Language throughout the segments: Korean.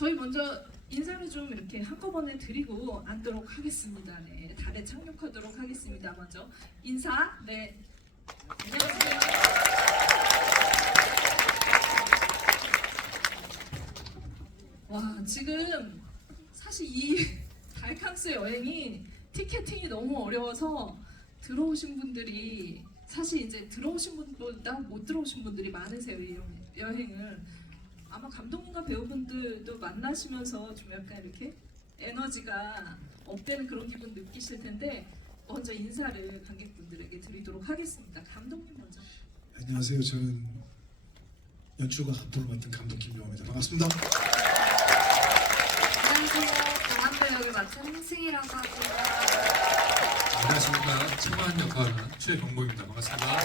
저희 먼저 인사를 좀 이렇게 한꺼번에 드리고 앉도록 하겠습니다. 네, 달에 착륙하도록 하겠습니다. 먼저 인사. 네, 안녕하세요. 와, 지금 사실 이 달캉스 여행이 티켓팅이 너무 어려워서 들어오신 분들이 사실 이제 들어오신 분보다 못 들어오신 분들이 많으세요. 이 여행을. 아마 감독님과 배우분들도 만나시면서 좀 약간 이렇게 에너지가 업되는 그런 기분 느끼실 텐데 먼저 인사를 관객분들에게 드리도록 하겠습니다. 감독님 먼저. 안녕하세요. 저는 연출과 각본을 맡은 감독 김용호입니다. 반갑습니다. 안녕하세요. 강한배 역을 맡은 홍승이라고 합니다. 안녕하십니까. 청아한 역할을 하는 최병모입니다. 반갑습니다.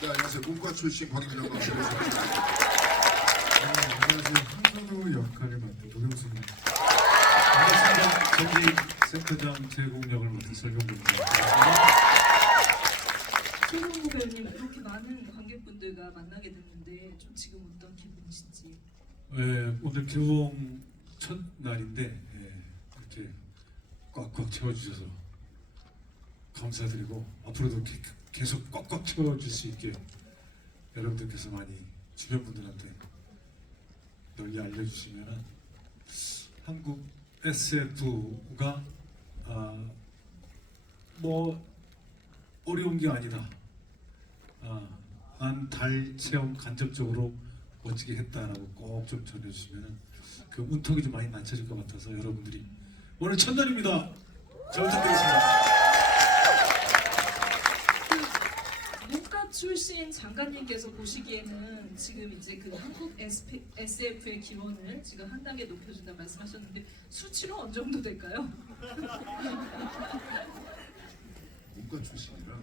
네, 안녕하세요. 문과 출신 광임이라고 합니다. 안녕하세요. 한선우 역할을 맡은 도경수입니다. 반갑습니다. 전직 센터장 제공 역을 맡은 설경구입니다. 최동호 배우님 이렇게 많은 관객분들과 만나게 됐는데 좀 지금 어떤 기분이신지. 네, 오늘 개봉 첫 날인데 이렇게 꽉꽉 채워주셔서 감사드리고 앞으로도 계속 꽉꽉 채워줄 수 있게 여러분들께서 많이 주변 분들한테 널리 알려주시면 한국 SF가 뭐 어려운 게 아니다. 난 달 체험 간접적으로 멋지게 했다라고 꼭 좀 전해주시면 그 운턱이 좀 많이 낮춰질 것 같아서 여러분들이 오늘 첫날입니다. 잘 부탁드리겠습니다. 문과 출신 장관님께서 보시기에는 지금 이제 그 한국 SF의 기원을 지금 한 단계 높여준다 말씀하셨는데 수치로 어느 정도 될까요? 문과 출신이라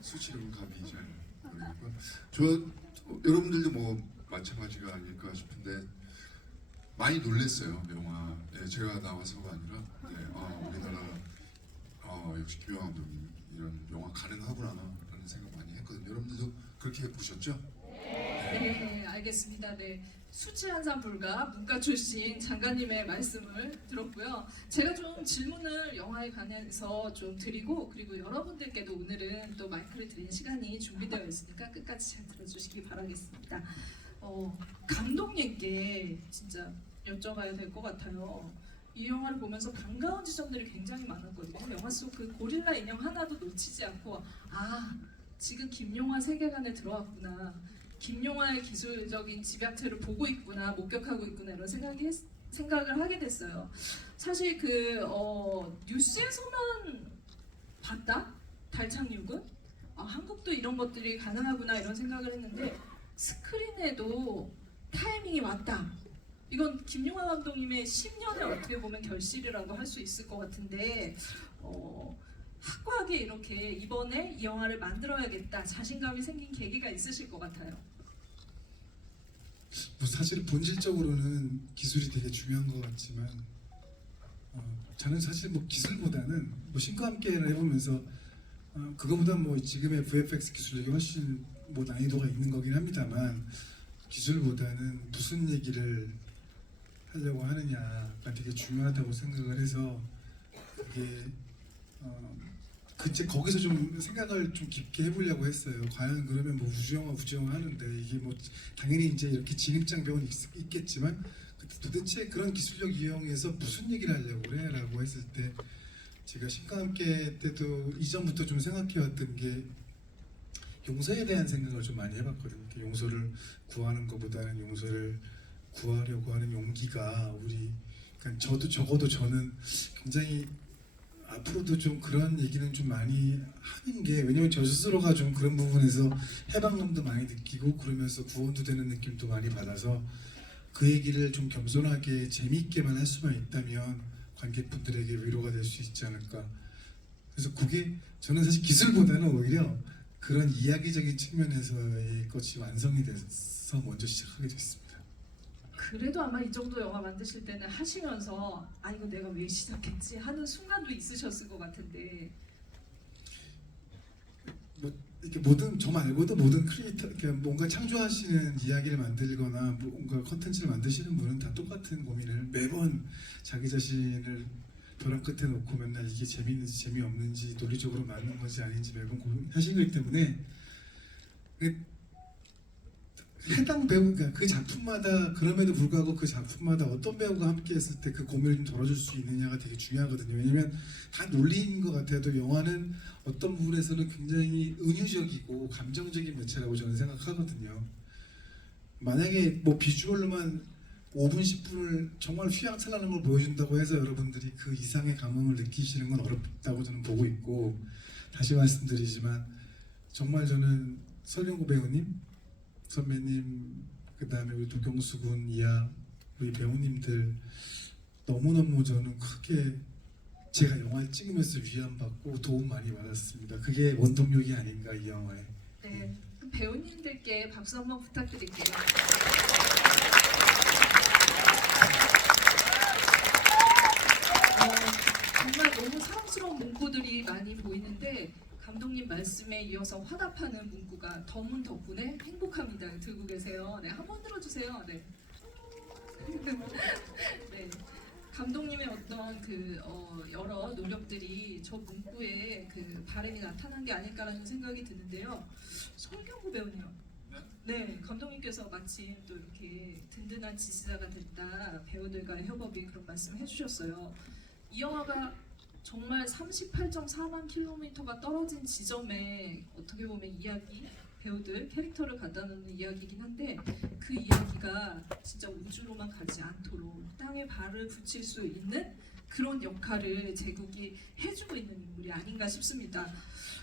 수치로는 감이 잘 모르겠고 여러분들도 뭐 마찬가지가 아닐까 싶은데 많이 놀랐어요. 영화. 네, 제가 나와서가 아니라 우리나라 역시 김영하 감독님 이런 영화 가능하구나 라는 생각 많이 했거든요. 여러분들도 그렇게 보셨죠? 네, 알겠습니다. 네, 수치 한산 불가 문과 출신 장관님의 말씀을 들었고요. 제가 좀 질문을 영화에 관해서 좀 드리고 그리고 여러분들께도 오늘은 또 마이크를 드리는 시간이 준비되어 있으니까 끝까지 잘 들어주시기 바라겠습니다. 감독님께 진짜 여쭤봐야 될 것 같아요. 이 영화를 보면서 반가운 지점들이 굉장히 많았거든요. 영화 속 그 고릴라 인형 하나도 놓치지 않고 지금 김용하 세계관에 들어왔구나. 김용하의 기술적인 집약체를 보고 있구나, 목격하고 있구나 이런 생각을 하게 됐어요. 사실 뉴스에서만 봤다 달 착륙은 한국도 이런 것들이 가능하구나 이런 생각을 했는데 스크린에도 타이밍이 왔다. 이건 김용하 감독님의 10년의 어떻게 보면 결실이라고 할 수 있을 것 같은데 확고하게 이렇게 이번에 이 영화를 만들어야겠다 자신감이 생긴 계기가 있으실 것 같아요. 뭐 사실 본질적으로는 기술이 되게 중요한 것 같지만 저는 사실 뭐 기술보다는 뭐 신과 함께를 해보면서 그거보다 뭐 지금의 VFX 기술력이 훨씬 뭐 난이도가 있는 거긴 합니다만 기술보다는 무슨 얘기를 하려고 하느냐가 되게 중요하다고 생각을 해서 그게 그때 거기서 좀 생각을 좀 깊게 해보려고 했어요. 과연 그러면 뭐 우주영화 하는데 이게 뭐 당연히 이제 이렇게 진입장벽은 있겠지만 도대체 그런 기술력 이용해서 무슨 얘기를 하려고 그래?라고 했을 때 제가 신과 함께 때도 이전부터 좀 생각해왔던 게 용서에 대한 생각을 좀 많이 해봤거든요. 용서를 구하는 것보다는 용서를 구하려고 하는 용기가 그러니까 적어도 저는 굉장히 앞으로도 좀 그런 얘기는 좀 많이 하는 게 왜냐면 저 스스로가 좀 그런 부분에서 해방감도 많이 느끼고 그러면서 구원도 되는 느낌도 많이 받아서 그 얘기를 좀 겸손하게 재미있게만 할 수만 있다면 관객분들에게 위로가 될 수 있지 않을까. 그래서 그게 저는 사실 기술보다는 오히려 그런 이야기적인 측면에서의 것이 완성이 돼서 먼저 시작하게 됐습니다. 그래도 아마 이 정도 영화 만드실 때는 하시면서 이거 내가 왜 시작했지 하는 순간도 있으셨을 것 같은데 뭐 이렇게 모든 저 말고도 모든 크리에이터 이렇게 뭔가 창조하시는 이야기를 만들거나 뭔가 컨텐츠를 만드시는 분은 다 똑같은 고민을 매번 자기 자신을 벼랑 끝에 놓고 맨날 이게 재미있는지 재미없는지 논리적으로 맞는 건지 아닌지 매번 고민하시는 거기 때문에 해당 배우 그러니까 그 작품마다 그럼에도 불구하고 그 작품마다 어떤 배우가 함께 했을 때 그 고민을 좀 덜어줄 수 있느냐가 되게 중요하거든요. 왜냐면 다 논리인 것 같아도 영화는 어떤 부분에서는 굉장히 은유적이고 감정적인 매체라고 저는 생각하거든요. 만약에 뭐 비주얼로만 5분 10분을 정말 휘황찬란한 걸 보여준다고 해서 여러분들이 그 이상의 감흥을 느끼시는 건 어렵다고 저는 보고 있고, 다시 말씀드리지만 정말 저는 설경구 배우님, 선배님, 그 다음에 우리 도경수 군, 이하 우리 배우님들 너무너무 저는 크게 제가 영화를 찍으면서 위안받고 도움 많이 받았습니다. 그게 원동력이 아닌가 이 영화에. 네, 배우님들께 박수 한번 부탁드릴게요. 정말 너무 사랑스러운 문구들이 많이 보이는데 감독님 말씀에 이어서 화답하는 문구가 더문 덕분에 행복합니다. 들고 계세요. 네, 한번 들어주세요. 네. 네. 감독님의 어떤 여러 노력들이 저 문구에 그 발행이 나타난 게 아닐까라는 생각이 드는데요. 설경구 배우님, 네, 감독님께서 마침 또 이렇게 든든한 지지자가 됐다, 배우들과의 협업이 그런 말씀 해주셨어요. 이 영화가 정말 38.4만 킬로미터가 떨어진 지점에 어떻게 보면 이야기, 배우들, 캐릭터를 갖다 놓는 이야기이긴 한데 그 이야기가 진짜 우주로만 가지 않도록 땅에 발을 붙일 수 있는 그런 역할을 제국이 해주고 있는 인물이 아닌가 싶습니다.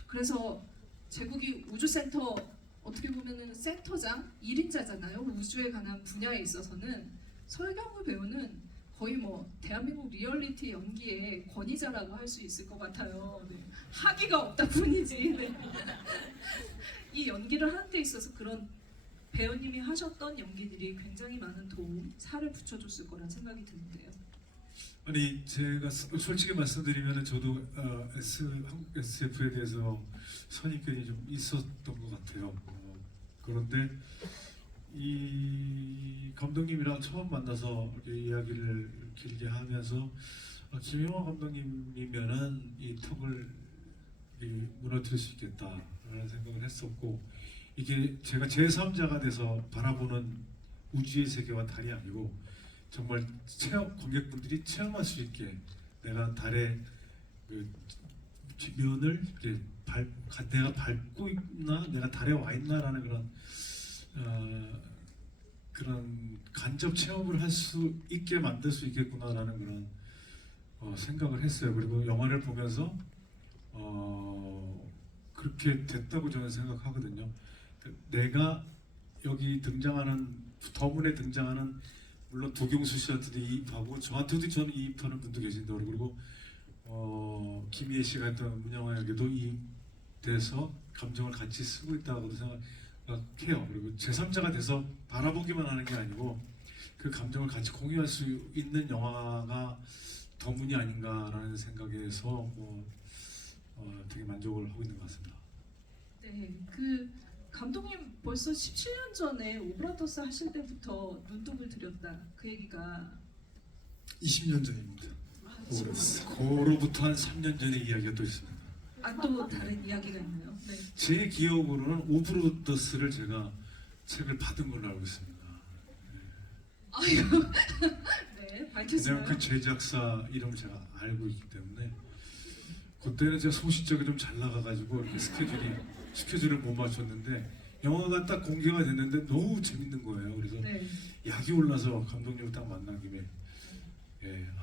그래서 제국이 우주센터 어떻게 보면은 센터장 1인자잖아요. 우주에 관한 분야에 있어서는 설경구 배우는 거의 뭐 대한민국 리얼리티 연기의 권위자라고 할 수 있을 것 같아요. 네. 학위가 없다 뿐이지. 네. 이 연기를 하는 데 있어서 그런 배우님이 하셨던 연기들이 굉장히 많은 도움, 살을 붙여줬을 거란 생각이 드는데요. 아니 제가 솔직히 말씀드리면 저도 한국 SF에 대해서 선입견이 좀 있었던 것 같아요. 그런데 이 감독님이랑 처음 만나서 이렇게 이야기를 길게 하면서 김영하 감독님이면은 이 턱을 무너뜨릴 수 있겠다라는 생각을 했었고, 이게 제가 제3자가 돼서 바라보는 우주의 세계와 달이 아니고 정말 관객분들이 체험할 수 있게 내가 달의 그 뒷면을 이렇게 내가 밟고 있나, 내가 달에 와 있나라는 그런 간접 체험을 할 수 있게 만들 수 있겠구나라는 그런 생각을 했어요. 그리고 영화를 보면서 그렇게 됐다고 저는 생각하거든요. 내가 여기 등장하는 더문에 등장하는 물론 도경수 씨한테도 이입하고 저한테도 저는 이입하는 분도 계신다 그리고 김희애 씨가 했던 문영화에게도 이입돼서 감정을 같이 쓰고 있다고도 생각해요. 그리고 제3자가 돼서 바라보기만 하는 게 아니고 그 감정을 같이 공유할 수 있는 영화가 더문이 아닌가라는 생각에서 되게 만족을 하고 있는 것 같습니다. 네, 그 감독님 벌써 17년 전에 오브라더스 하실 때부터 눈독을 들였다 그 얘기가 20년 전입니다. 오래됐어. 그로부터 한 3년 전의 이야기가 또 있습니다. 또 다른 이야기가 있나요? 네. 제 기억으로는 오브로더스를 제가 책을 받은 걸로 알고 있습니다. 아유, 네, 밝혀주나요? 왜냐면 그 제작사 이름을 제가 알고 있기 때문에 그때는 제가 소시적이 좀 잘 나가가지고 이렇게 스케줄을 못 맞췄는데 영화가 딱 공개가 됐는데 너무 재밌는 거예요. 그래서 네. 약이 올라서 감독님을 딱 만난 김에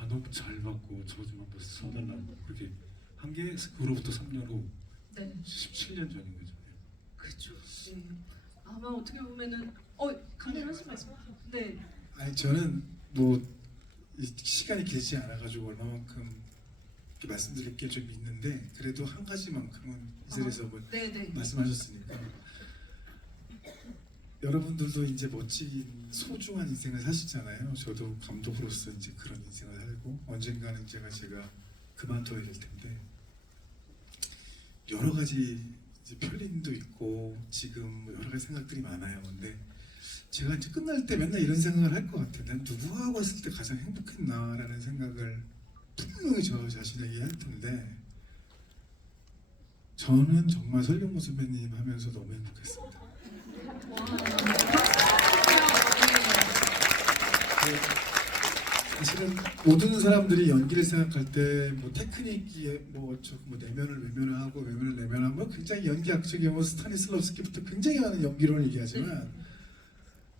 너무 잘 봤고 저 좀 한번 써달라고 그렇게 한 게 그로부터 3년 후 네. 17년 전인 거죠. 그렇죠. 네. 아마 어떻게 보면은 가능하신 말씀. 네. 아니 저는 뭐 시간이 길지 않아가지고 얼마만큼 이렇게 말씀드릴 게 좀 있는데 그래도 한 가지만큼은 이 자리에서 뭐 네네. 말씀하셨으니까 여러분들도 이제 멋진 소중한 인생을 사시잖아요. 저도 감독으로서 이제 그런 인생을 살고 언젠가는 제가 그만둬야 될 텐데 여러 가지 이제 편린도 있고 지금 뭐 여러 가지 생각들이 많아요. 근데 제가 이제 끝날 때 맨날 이런 생각을 할 것 같아요. 난 누구하고 했을 때 가장 행복했나라는 생각을 분명히 저 자신에게 할 텐데 저는 정말 설경구 선배님 하면서 너무 행복했습니다. 사실은 모든 사람들이 연기를 생각할 때 뭐 테크닉이 뭐 내면을 외면을 하고 외면을 내면하고 굉장히 연기학적인 뭐 스타니슬럽스키부터 굉장히 많은 연기론을 얘기하지만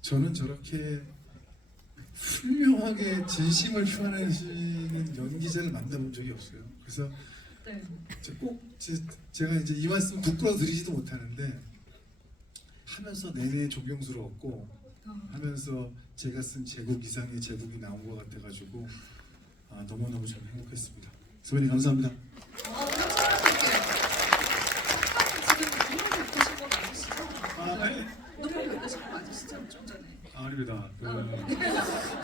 저는 저렇게 훌륭하게 진심을 표현하시는 연기자를 만나본 적이 없어요. 그래서 네. 제가 이제 이 말씀 부끄러워 드리지도 못하는데 하면서 내내 존경스러웠고 하면서 제가 쓴 제국 이상의 제국이 나온 것 같아가지고 너무너무 좀 행복했습니다. 선배님 감사합니다. 지금 눈물 닦으신 거 맞으시죠? 네. 눈물 닦으신 거 맞으시죠? 좀 전에. 아닙니다.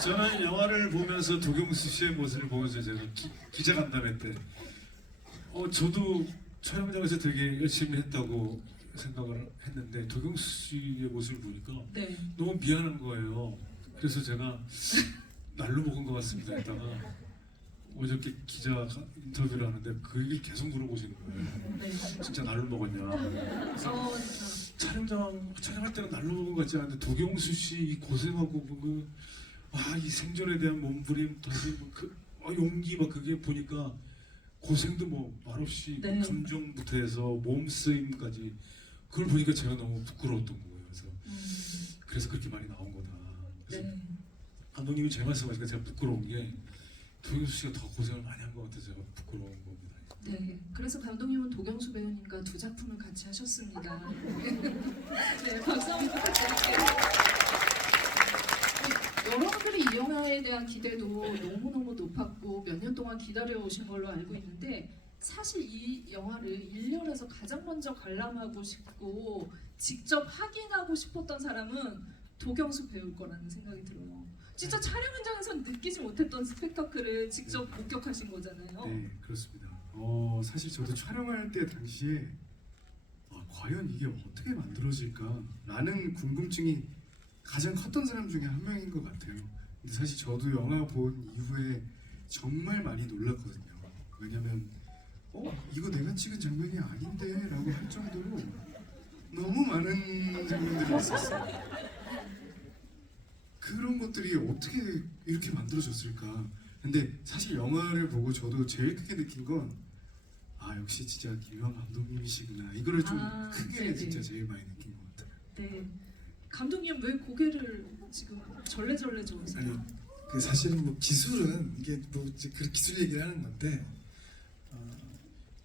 저는 영화를 보면서 도경수 씨의 모습을 보면서 제가 기자 간담회 때 저도 촬영장에서 되게 열심히 했다고 생각을 했는데 도경수 씨의 모습을 보니까 네. 너무 미안한 거예요. 그래서 제가 날로 먹은 것 같습니다. 했다가 어저께 기자 인터뷰를 하는데 그 얘기를 계속 물어보시는 거예요. 네. 진짜 날로 먹었냐? 촬영할 때는 날로 먹은 것 같지 않은데 도경수 씨 고생하고 이 생존에 대한 몸부림, 다시 용기 그게 보니까 고생도 뭐 말없이 네. 감정부터 해서 몸쓰임까지 그걸 보니까 제가 너무 부끄러웠던 거예요. 그래서 그렇게 많이 나온 거다. 그래서 네. 감독님이 제 말씀하시니까 제가 부끄러운 게 도경수 씨가 더 고생을 많이 한 것 같아서 제가 부끄러운 겁니다. 네, 그래서 감독님은 도경수 배우님과 두 작품을 같이 하셨습니다. 네, 박수 한번 부탁드릴게요. 네, 여러분들이 이 영화에 대한 기대도 너무너무 높았고 몇 년 동안 기다려오신 걸로 알고 있는데 사실 이 영화를 1년에서 가장 먼저 관람하고 싶고 직접 확인하고 싶었던 사람은 도경수 배우일 거라는 생각이 들어요. 진짜 촬영 현장에서는 느끼지 못했던 스펙타클을 직접 목격하신 거잖아요. 네, 그렇습니다. 사실 저도 촬영할 때 당시에 과연 이게 어떻게 만들어질까라는 궁금증이 가장 컸던 사람 중에 한 명인 것 같아요. 근데 사실 저도 영화 본 이후에 정말 많이 놀랐거든요. 왜냐면 이거 내가 찍은 장면이 아닌데 라고 할 정도로 너무 많은 장면들이 있었어요. 그런 것들이 어떻게 이렇게 만들어졌을까. 근데 사실 영화를 보고 저도 제일 크게 느낀 건 역시 진짜 김유한 감독님이시구나. 이거를 좀 크게 네네. 진짜 제일 많이 느낀 것 같아요. 네, 감독님 왜 고개를 지금 절레절레 저으세요? 아니 사실은 뭐 기술은 이게 뭐 이제 그 기술 얘기를 하는 건데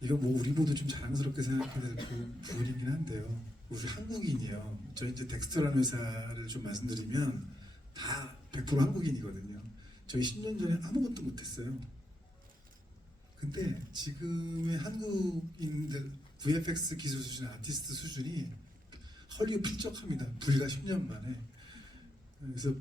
이거 뭐 우리 모두 좀 자랑스럽게 생각해야 될 부분이긴 한데요. 우리 한국인이요. 저희 이제 덱스터라는 회사를 좀 말씀드리면 다 100% 한국인이거든요. 저희 10년 전에 아무것도 못했어요. 근데 지금의 한국인들 VFX 기술 수준, 아티스트 수준이 헐리우드 필적합니다. 불과 10년 만에. 그래서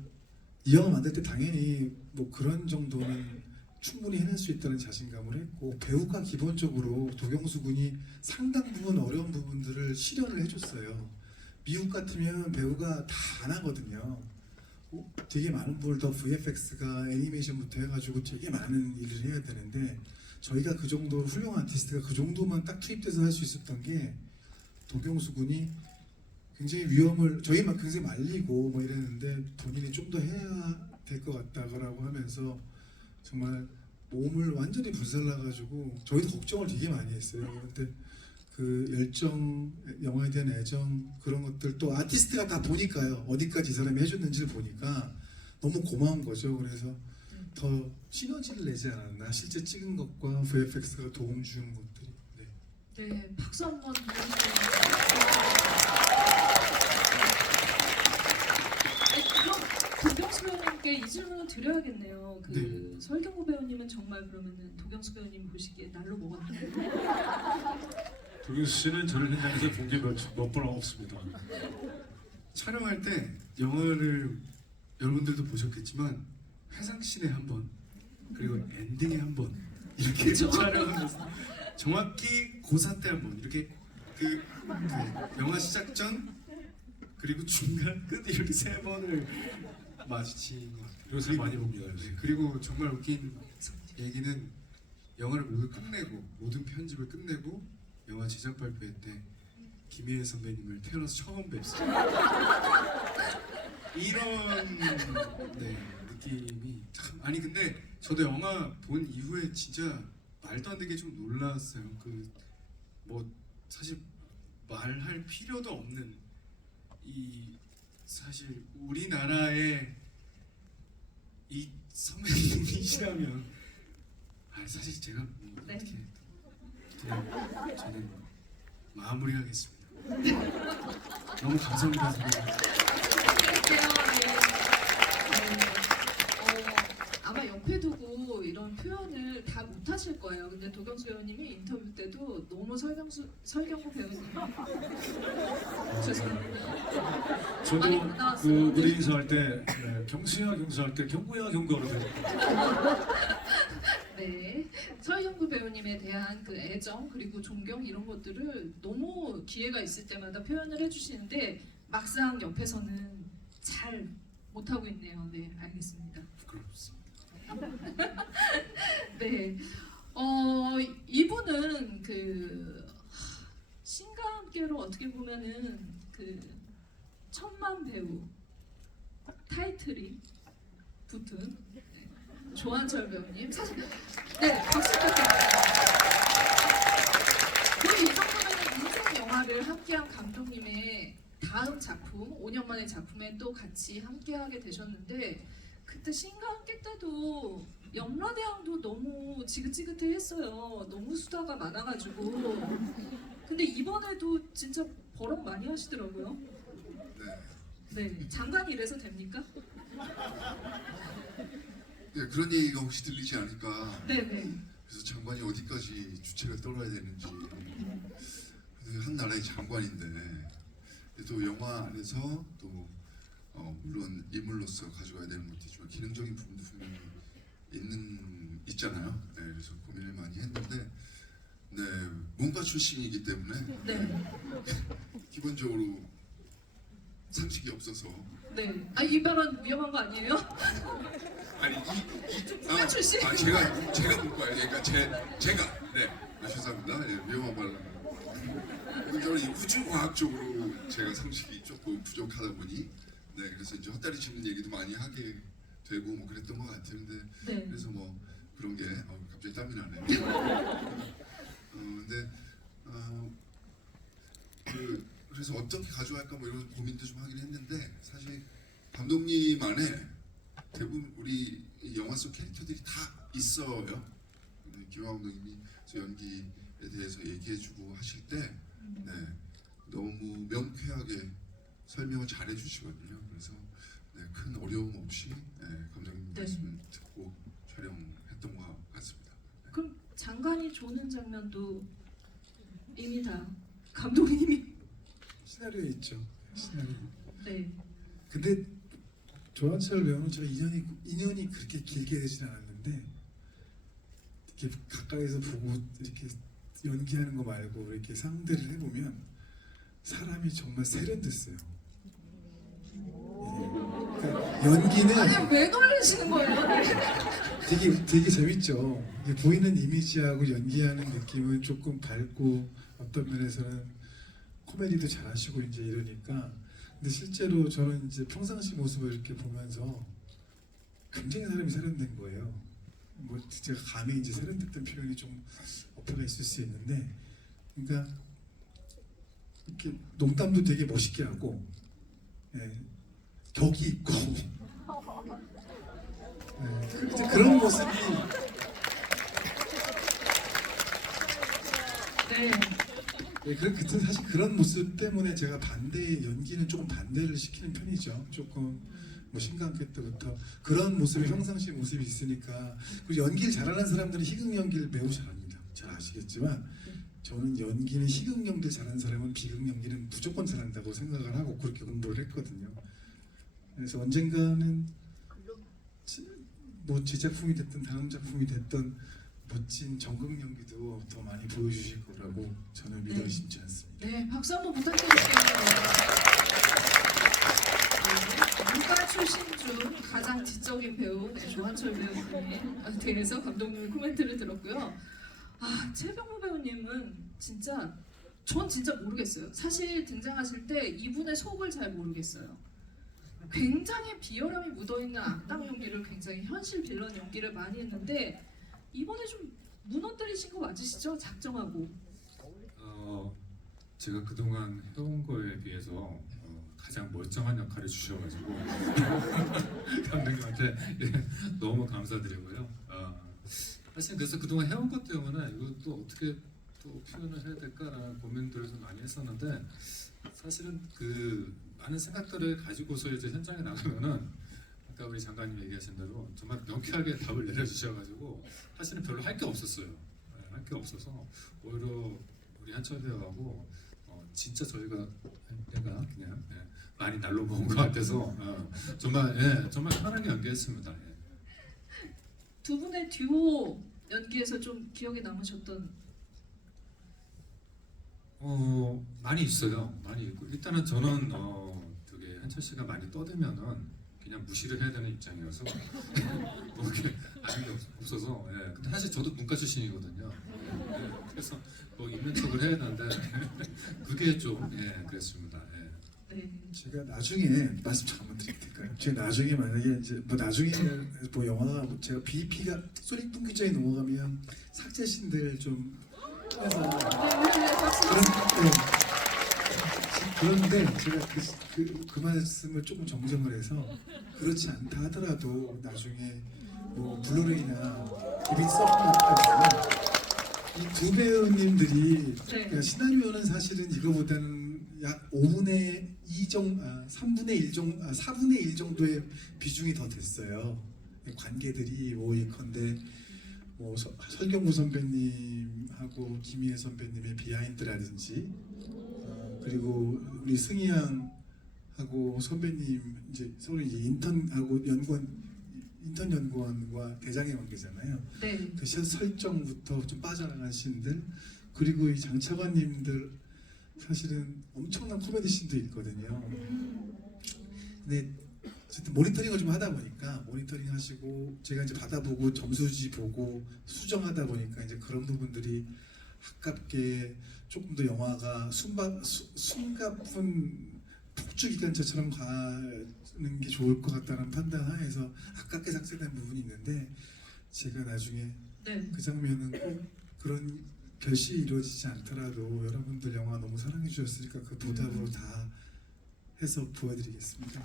이 영화 만들 때 당연히 뭐 그런 정도는 충분히 해낼 수 있다는 자신감을 했고 배우가 기본적으로 도경수 군이 상당 부분 어려운 부분들을 실현을 해줬어요. 미국 같으면 배우가 다 안 하거든요. 되게 많은 부분을 더 VFX가 애니메이션부터 해가지고 되게 많은 일을 해야 되는데 저희가 그 정도 훌륭한 아티스트가 그 정도만 딱 투입돼서 할 수 있었던 게 도경수 군이 굉장히 위험을 저희 막 굉장히 말리고 뭐 이랬는데 본인이 좀 더 해야 될 것 같다고 하면서 정말 몸을 완전히 불살라가지고 저희도 걱정을 되게 많이 했어요. 근데 그 열정, 영화에 대한 애정 그런 것들 또 아티스트가 다 보니까요. 어디까지 이 사람이 해줬는지를 보니까 너무 고마운 거죠. 그래서 더 시너지를 내지 않았나. 실제 찍은 것과 VFX가 도움 주는 것들이. 네. 네, 박수 한번 부탁드립니다. 그럼 도경수 배우님께 이 질문을 드려야겠네요. 네. 설경구 배우님은 정말 그러면은 도경수 배우님 보시기에 날로 먹었나요? 도경수 씨는 저를 현장에서 본 게 몇 번 없습니다. 촬영할 때 영화를 여러분들도 보셨겠지만 회상씬에 한 번, 그리고 엔딩에 한 번 이렇게 그쵸. 촬영하면서 정확히 고사 때 한 번 이렇게 그 영화 시작 전 그리고 중간 끝 이렇게 세 번을 마주친 것 같아요. 요새 많이 봅니다. 요새. 네, 그리고 정말 웃긴 얘기는 영화를 모두 끝내고 모든 편집을 끝내고 영화 제작 발표회 때 김희애 선배님을 태어나서 처음 뵙습니다. 이런 네, 느낌이 참 아니 근데 저도 영화 본 이후에 진짜 말도 안 되게 좀 놀랐어요. 그 뭐 사실 말할 필요도 없는 이 사실 우리나라의 이 선배님이시라면 사실 제가 뭐 네. 어떻게 그냥 저는 마무리하겠습니다. 너무 감사합니다 선배님. 할게요. 아마 옆에 두고 이런 표현을 다 못하실 거예요. 근데 도경수 배우님이 인터뷰 때도 너무 설경구 배우님 죄송합니다. 저도 아니, 그 나왔어요. 무대 인사할 때 네, 경수야 경수할 때 경구야 경구하러 되는 네, 설경구 배우님에 대한 그 애정 그리고 존경 이런 것들을 너무 기회가 있을 때마다 표현을 해주시는데 막상 옆에서는 잘 못하고 있네요. 네, 알겠습니다. 부끄럽습니다. 네, 이분은 그 신과 함께로 어떻게 보면은 그 천만 배우 타이틀이 붙은 조한철 배우님 사실 네 박수 부탁드립니다. 거의 이 정도면 인생 영화를 함께한 감독님의 다음 작품 5년 만의 작품에 또 같이 함께하게 되셨는데 그때 신과 함께 때도 염라대왕도 너무 지긋지긋해했어요. 너무 수다가 많아가지고 근데 이번에도 진짜 버럭 많이 하시더라고요. 네 장관이 이래서 됩니까? 네, 그런 얘기가 혹시 들리지 않을까. 네네. 그래서 장관이 어디까지 주체가 떨어야 되는지. 그래서 한 나라의 장관인데 또 영화 안에서 또 물론 인물로서 가져가야 되는 것도 있지만 기능적인 부분도 분명히 있잖아요. 네, 그래서 고민을 많이 했는데 네, 문과 출신이기 때문에 네. 기본적으로 상식이 없어서 네. 아, 이 발언 위험한 거 아니에요? 아니 문과 출신? 제가 문과예요. 그러니까 제가 네 죄송합니다. 네, 위험한 말. 저는 이 우주과학적으로 제가 상식이 조금 부족하다 보니 네 그래서 이제 헛다리 짚는 얘기도 많이 하게 되고 뭐 그랬던 것 같아요. 근데 네. 그래서 뭐 그런 게 갑자기 땀이 나네요. 근데 그래서 어떻게 가져갈까 뭐 이런 고민도 좀 하긴 했는데 사실 감독님 안에 대부분 우리 영화 속 캐릭터들이 다 있어요. 김영하 감독님이 연기에 대해서 얘기해주고 하실 때 네, 너무 명쾌하게 설명을 잘 해주시거든요. 그래서 네, 큰 어려움 없이 네, 감독님 네. 말씀을 듣고 촬영했던 것 같습니다. 네. 그럼 장관이 조는 장면도 이미 다 감독님이 시나리오에 있죠. 시나리오. 네. 근데 조한철 배우는 제가 인연이 그렇게 길게 되진 않았는데 이렇게 가까이서 보고 이렇게 연기하는 거 말고 이렇게 상대를 해보면 사람이 정말 세련됐어요. 예. 그러니까 연기는 아니 왜 놀리시는 거예요? 되게 재밌죠. 이게 보이는 이미지하고 연기하는 느낌은 조금 밝고 어떤 면에서는 코미디도 잘하시고 이제 이러니까. 근데 실제로 저는 이제 평상시 모습을 이렇게 보면서 굉장히 사람이 세련된 거예요. 뭐 제가 감히 이제 세련됐던 표현이 좀 어폐가 있을 수 있는데, 그러니까 이렇게 농담도 되게 멋있게 하고, 예, 격이 있고, 예, 이제 그런 모습이 네. 예, 사실 그런 모습 때문에 제가 연기는 조금 반대를 시키는 편이죠. 조금 뭐 신강계 때부터 그런 모습이 평상시 모습이 있으니까. 그리고 연기를 잘하는 사람들은 희극 연기를 매우 잘합니다. 잘 아시겠지만 저는 연기는 희극 연기를 잘하는 사람은 비극 연기는 무조건 잘한다고 생각을 하고 그렇게 공부를 했거든요. 그래서 언젠가는 뭐 제 작품이 됐든 다음 작품이 됐든 멋진 전극 연기도 더 많이 보여주실 거라고 저는 믿어 의심치 않습니다. 네, 박수 한번 부탁드릴게요. 문과 출신 중 가장 지적인 배우 조한철 배우님에 대해서 감독님의 코멘트를 들었고요. 최병호 배우님은 전 진짜 모르겠어요. 사실 등장하실 때 이분의 속을 잘 모르겠어요. 굉장히 비열함이 묻어있는 악당 연기를 굉장히 현실 빌런 연기를 많이 했는데 이번에 좀 무너뜨리신 거 맞으시죠? 작정하고. 제가 그동안 해온 거에 비해서 가장 멀쩡한 역할을 주셔가지고 감독님한테 너무 감사드리고요. 사실 그래서 그동안 해온 것 때문에 이것도 어떻게 또 표현을 해야 될까라는 고민들을 좀 많이 했었는데 사실은 그 많은 생각들을 가지고서 이제 현장에 나가면은 아까 우리 장관님 얘기하신 대로 정말 명쾌하게 답을 내려주셔가지고 사실은 별로 할 게 없었어요. 할 게 없어서 오히려 우리 한철 배우하고 진짜 저희가 그냥 많이 날로 먹은 것 같아서 정말 편하게 연기했습니다. 두 분의 듀오 연기에서 좀 기억에 남으셨던 많이 있어요. 많이 있고 일단은 저는 되게 한철 씨가 많이 떠들면은 그냥 무시를 해야 되는 입장이어서 뭐 이렇게 아는 게 없어서 근데 사실 저도 문과 출신이거든요. 그래서 뭐 있는 척을 해야 되는데 그게 좀 그랬습니다. 네. 제가 나중에 말씀 잠깐만 드려도 될까요? 제가 나중에 만약에 이제 나중에 영화가 제가 BP가 소리 분기점이 넘어가면 삭제신들 좀 해서 그런데 제가 그 말씀을 조금 정정을 해서 그렇지 않다 하더라도 나중에 뭐 블루레이나 비빅 서브가 이 두 배우님들이 그러니까 시나리오는 사실은 이거보다는 약 5분의 2 정도, 3분의 1 정도, 4분의 1 정도의 비중이 더 됐어요. 관계들이 뭐 예컨대 뭐 설경구 선배님하고 김희애 선배님의 비하인드라든지 그리고 우리 승희 양하고 선배님 이제 서로 이제 인턴 연구원과 대장의 관계잖아요. 네. 그 설정부터 좀 빠져나간 씬들 그리고 이 장차관님들 사실은 엄청난 코미디 씬도 있거든요. 근데 어쨌든 모니터링을 좀 하다 보니까 모니터링 하시고 제가 이제 받아보고 점수지 보고 수정하다 보니까 이제 그런 부분들이 아깝게 조금 더 영화가 숨가쁜 폭주 기관차처럼 가는 게 좋을 것 같다는 판단하에서 아깝게 삭제된 부분이 있는데 제가 나중에 그 장면은 꼭 그런 결실이 이루어지지 않더라도 여러분들 영화 너무 사랑해 주셨으니까 그 보답으로 다 해서 보여드리겠습니다.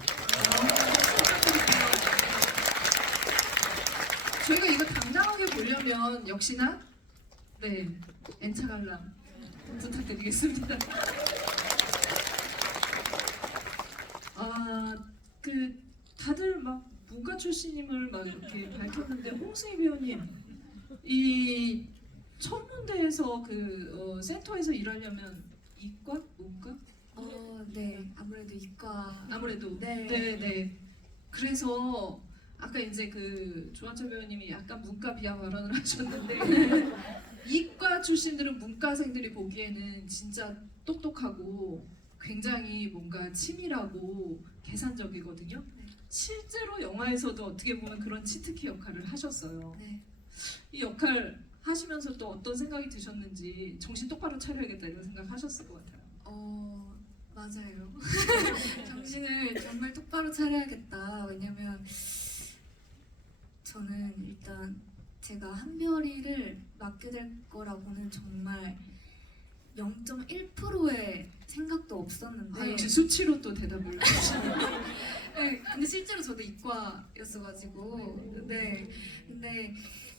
저희가 이거 당당하게 보려면 역시나 엔차 관람 부탁드리겠습니다. 다들 막 문과 출신임을 막 이렇게 밝혔는데 홍승희 배우님 이 천문대에서 센터에서 일하려면 이과? 문과? 네, 아무래도 이과. 아무래도 네. 그래서 아까 이제 조한철 배우님이 약간 문과 비하 발언을 하셨는데 이과 출신들은 문과생들이 보기에는 진짜 똑똑하고 굉장히 뭔가 치밀하고 계산적이거든요. 실제로 영화에서도 어떻게 보면 그런 치트키 역할을 하셨어요. 네. 이 역할 하시면서 또 어떤 생각이 드셨는지 정신 똑바로 차려야겠다 이런 생각하셨을 것 같아요. 맞아요. 정신을 정말 똑바로 차려야겠다. 왜냐면 저는 일단 제가 한별이를 맡게 될 거라고는 정말 0.1%의 생각도 없었는데 역시 수치로 또 대답을 해주시네요. 네, 근데 실제로 저도 이과였어가지고 근데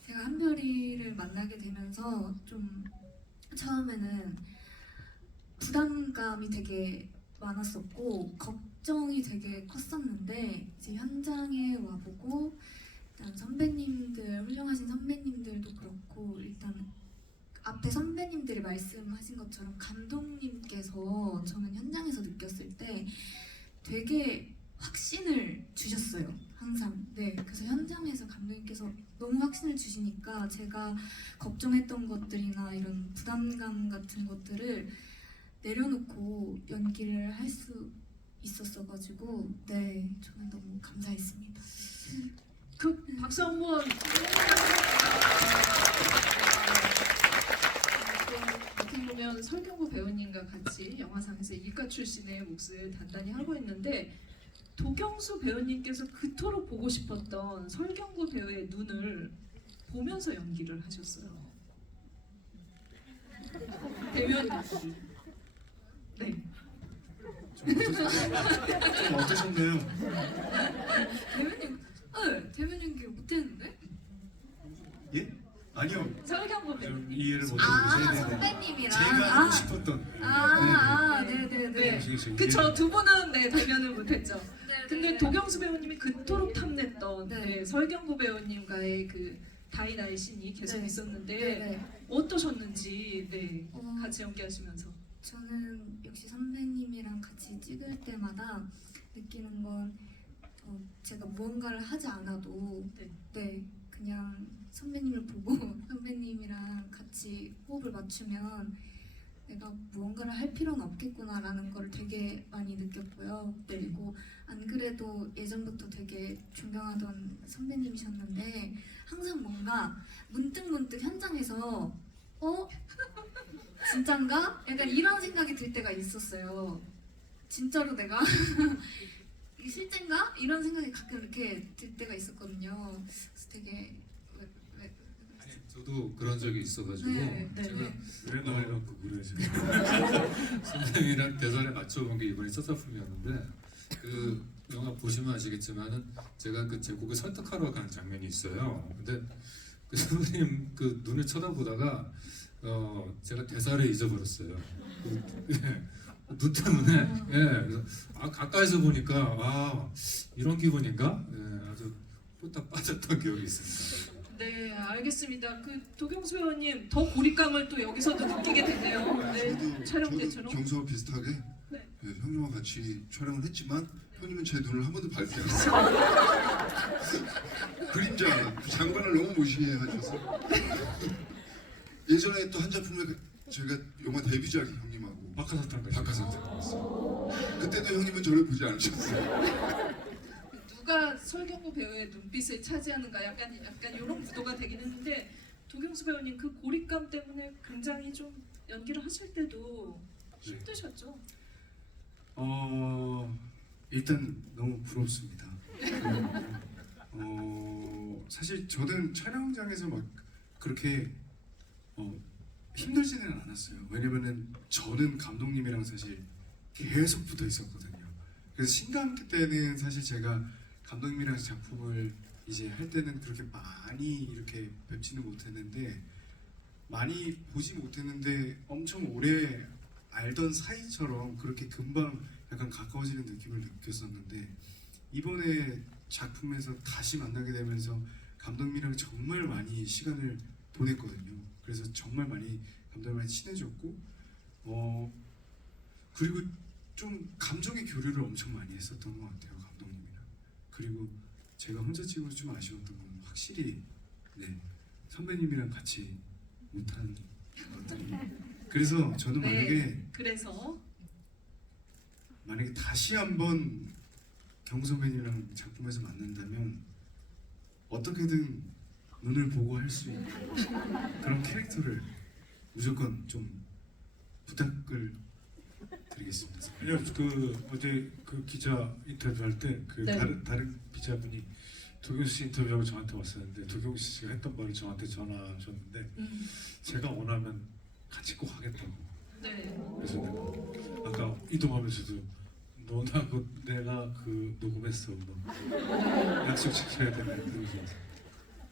제가 한별이를 만나게 되면서 좀 처음에는 부담감이 되게 많았었고 걱정이 되게 컸었는데 이제 현장에 와보고 일단 선배님들 훌륭하신 선배님들도 그렇고 일단 앞에 선배님들이 말씀하신 것처럼 감독님께서 저는 현장에서 느꼈을 때 되게 확신을 주셨어요. 항상. 네, 그래서 현장에서 감독님께서 너무 확신을 주시니까 제가 걱정했던 것들이나 이런 부담감 같은 것들을 내려놓고 연기를 할 수 있었어가지고 네, 저는 너무 감사했습니다. 그 박수 한번. 어떻게 보면 설경구 배우님과 같이 영화상에서 이과 출신의 몫을 단단히 하고 있는데 도경수 배우님께서 그토록 보고 싶었던 설경구 배우의 눈을 보면서 연기를 하셨어요. 대면. 네. 좀 어떠셨나요? 대면님, 네, 대면 연기 못했는데? 예? 아니요. 설경구 배우. 좀 이해를 못하고 아, 계세요. 선배님이랑. 제가 하고 싶었던 네네네. 그쵸, 두 분은 네 대면을 못했죠. 네, 근데 네. 도경수 배우님이 그토록 탐냈던 네. 네, 설경구 배우님과의 그 다이나의 신이 계속 네. 있었는데 네네. 어떠셨는지 네, 어, 같이 연기하시면서. 저는 역시 선배님이랑 같이 찍을 때마다 느끼는 건 제가 무언가를 하지 않아도 네. 그냥 선배님을 보고 선배님이랑 같이 호흡을 맞추면 내가 무언가를 할 필요는 없겠구나라는 걸 되게 많이 느꼈고요. 네. 그리고 안 그래도 예전부터 되게 존경하던 선배님이셨는데 항상 뭔가 문득문득 현장에서 진짠가? 약간 이런 생각이 들 때가 있었어요. 진짜로 내가 이게 실제인가? 이런 생각이 가끔 이렇게 들 때가 있었거든요. 그래서 되게 아니, 저도 그런 적이 있어가지고 네, 네, 제가 네. 왜 나를 갖고 그래 지금. 선생님이랑 대사에 맞춰본 게 이번에 첫 작품이었는데 그 영화 보시면 아시겠지만은 제가 그 제곡을 설득하러 가는 장면이 있어요. 근데 그 선생님 그 눈을 쳐다보다가 제가 대사를 잊어버렸어요. 눈 때문에 그래서 가까이서 보니까 이런 기분인가? 아주 홀딱 빠졌던 기억이 있습니다. 네, 알겠습니다. 그 도경수 배우님 더 고립감을 또 여기서도 느끼게 됐네요. 네, 촬영 저도 때처럼. 경수와 비슷하게 네. 형님과 같이 촬영을 했지만 형님은 제 눈을 한 번도 밟지 않았어요. 그림자 장관을 너무 무시해 하셔서 예전에 또 한 작품에 제가 영화 데뷔작이 형님하고 박하사탕 박하사탕이었어요. 그때도 형님은 저를 보지 않으셨어요. 누가 설경구 배우의 눈빛을 차지하는가 약간 이런 구도가 되긴 했는데 도경수 배우님 그 고립감 때문에 굉장히 좀 연기를 하실 때도 힘드셨죠? 일단 너무 부럽습니다. 사실 저는 촬영장에서 막 그렇게 힘들지는 않았어요. 왜냐면은 저는 감독님이랑 사실 계속 붙어 있었거든요. 그래서 신과 함께 때는 사실 제가 감독님이랑 작품을 이제 할 때는 그렇게 많이 이렇게 뵙지는 못했는데 많이 보지 못했는데 엄청 오래 알던 사이처럼 그렇게 금방 약간 가까워지는 느낌을 느꼈었는데 이번에 작품에서 다시 만나게 되면서 감독님이랑 정말 많이 시간을 보냈거든요. 그래서 정말 많이 감독님이랑 친해졌고 그리고 좀 감정의 교류를 엄청 많이 했었던 것 같아요, 감독님이랑. 그리고 제가 혼자 찍어서 좀 아쉬웠던 건 확실히 선배님이랑 같이 못한 것들이. 그래서 저는 네, 그래서 만약에 다시 한번 경수 선배님이랑 작품에서 만난다면 어떻게든 눈을 보고 할 수 있는 그런 캐릭터를 무조건 좀 부탁을 드리겠습니다. 아니요, 그 어제 그 기자 인터뷰할 때 그 네. 다른 기자분이 도경수 씨 인터뷰하고 저한테 왔었는데 도경수 씨가 했던 말을 저한테 전화하셨는데 제가 원하면 같이 꼭 하겠다고. 네. 그래서 내가 아까 이동하면서도 너하고 내가 그 녹음했어. 약속 지켜야 되네. 그러면서.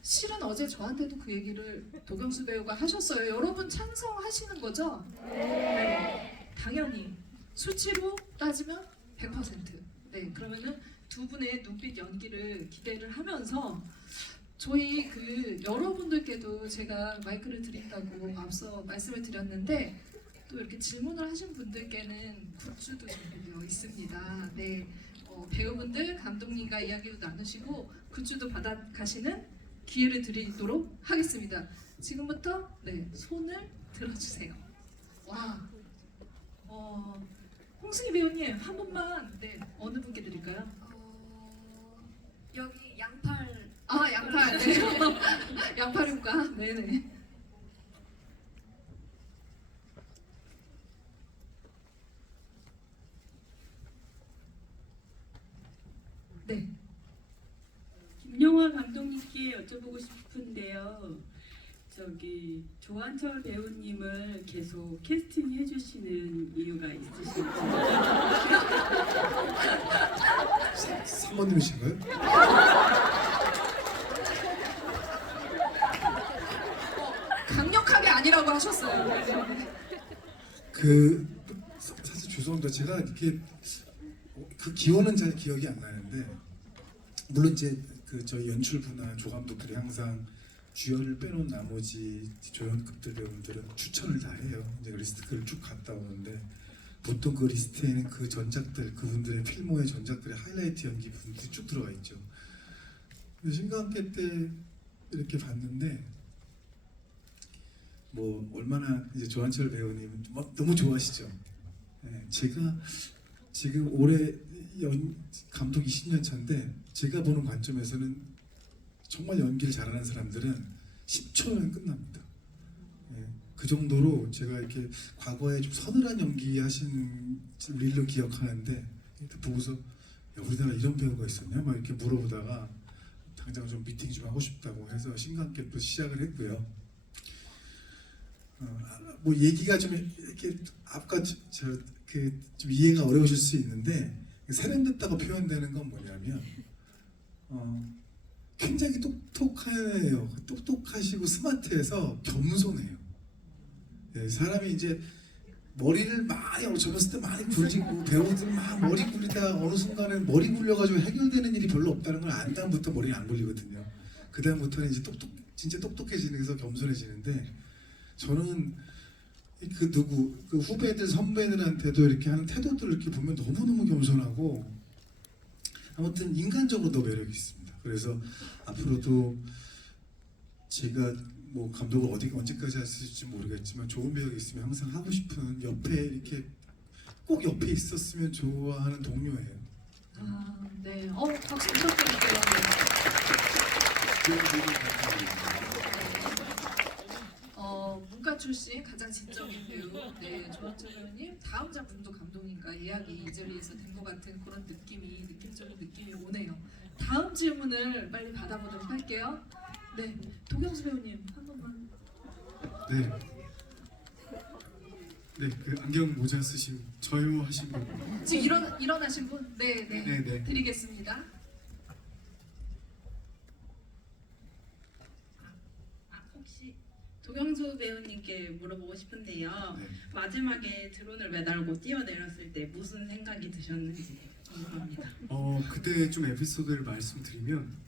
실은 어제 저한테도 그 얘기를 도경수 배우가 하셨어요. 여러분 찬성하시는 거죠? 네. 당연히 수치로 따지면 100%. 네, 그러면은 두 분의 눈빛 연기를 기대를 하면서 저희 그 여러분들께도 제가 마이크를 드린다고 앞서 말씀을 드렸는데 또 이렇게 질문을 하신 분들께는 굿즈도 준비되어 있습니다. 네, 배우분들, 감독님과 이야기도 나누시고 굿즈도 받아가시는 기회를 드리도록 하겠습니다. 지금부터 네, 손을 들어주세요. 와, 홍승희 배우님 한 분만 네, 어느 분께 드릴까요? 여기 양팔 아, 양팔. 네. 양팔효과. 네네. 네. 김영화 감독님께 여쭤보고 싶은데요. 저기 조한철 배우님을 계속 캐스팅해 주시는 이유가 있으실까요? 사모님이신가요? 강력하게 아니라고 하셨어요. 네. 사실 죄송합니다. 제가 이렇게 그 기호는 잘 기억이 안 나는데 물론 이제 저희 연출부나 조감독들이 항상 주연을 빼놓은 나머지 조연급들 배우들은 추천을 다 해요. 이제 리스트를 쭉 갔다 오는데 보통 그 리스트에는 그 전작들 그분들의 필모의 전작들의 하이라이트 연기 분들이 쭉 들어가 있죠. 근데 신과함께 때 이렇게 봤는데 뭐 얼마나 이제 조한철 배우님 너무 좋아하시죠. 네, 제가 지금 올해 감독 20년 차인데 제가 보는 관점에서는 정말 연기를 잘하는 사람들은 10초면 끝납니다. 예, 그 정도로 제가 이렇게 과거에 좀 서늘한 연기 하신 일로 기억하는데 보고서 야, 우리나라 이런 배우가 있었냐? 막 이렇게 물어보다가 당장 좀 미팅 좀 하고 싶다고 해서 신강캠프 시작을 했고요. 뭐 얘기가 좀 이렇게 아까 좀 이해가 어려우실 수 있는데 세련됐다고 표현되는 건 뭐냐면 굉장히 똑똑해요. 똑똑하시고 스마트해서 겸손해요. 네, 사람이 이제 머리를 많이 젊었을 때 많이 굴리고 배우들 막 머리 굴리다가 어느 순간에 머리 굴려가지고 해결되는 일이 별로 없다는 걸 안 다음부터 머리가 안 굴리거든요. 그 다음부터는 이제 진짜 똑똑해지면서 겸손해지는데 저는 그 후배들 선배들한테도 이렇게 하는 태도들을 이렇게 보면 너무너무 겸손하고 아무튼 인간적으로 더 매력이 있습니다. 그래서 앞으로도 제가 뭐 감독을 언제까지 할 수 있을지 모르겠지만 좋은 배역이 있으면 항상 하고 싶은 옆에 이렇게 꼭 옆에 있었으면 좋아하는 동료예요. 아, 네. 박수 부탁드릴게요. 문과 출신 가장 지적인 배우, 네, 조한철 배우님 다음 작품도 감독님과 이야기 이 자리에서 된 것 같은 그런 느낌적인 느낌이 오네요. 다음 질문을 빨리 받아보도록 할게요. 네, 도경수 배우님 한 번만. 네. 네, 그 안경 모자 쓰신 저요 하신 분. 지금 일어나신 분? 네, 네. 드리겠습니다. 혹시 도경수 배우님께 물어보고 싶은데요. 네. 마지막에 드론을 매달고 뛰어내렸을 때 무슨 생각이 드셨는지 궁금합니다. 그때 좀 에피소드를 말씀드리면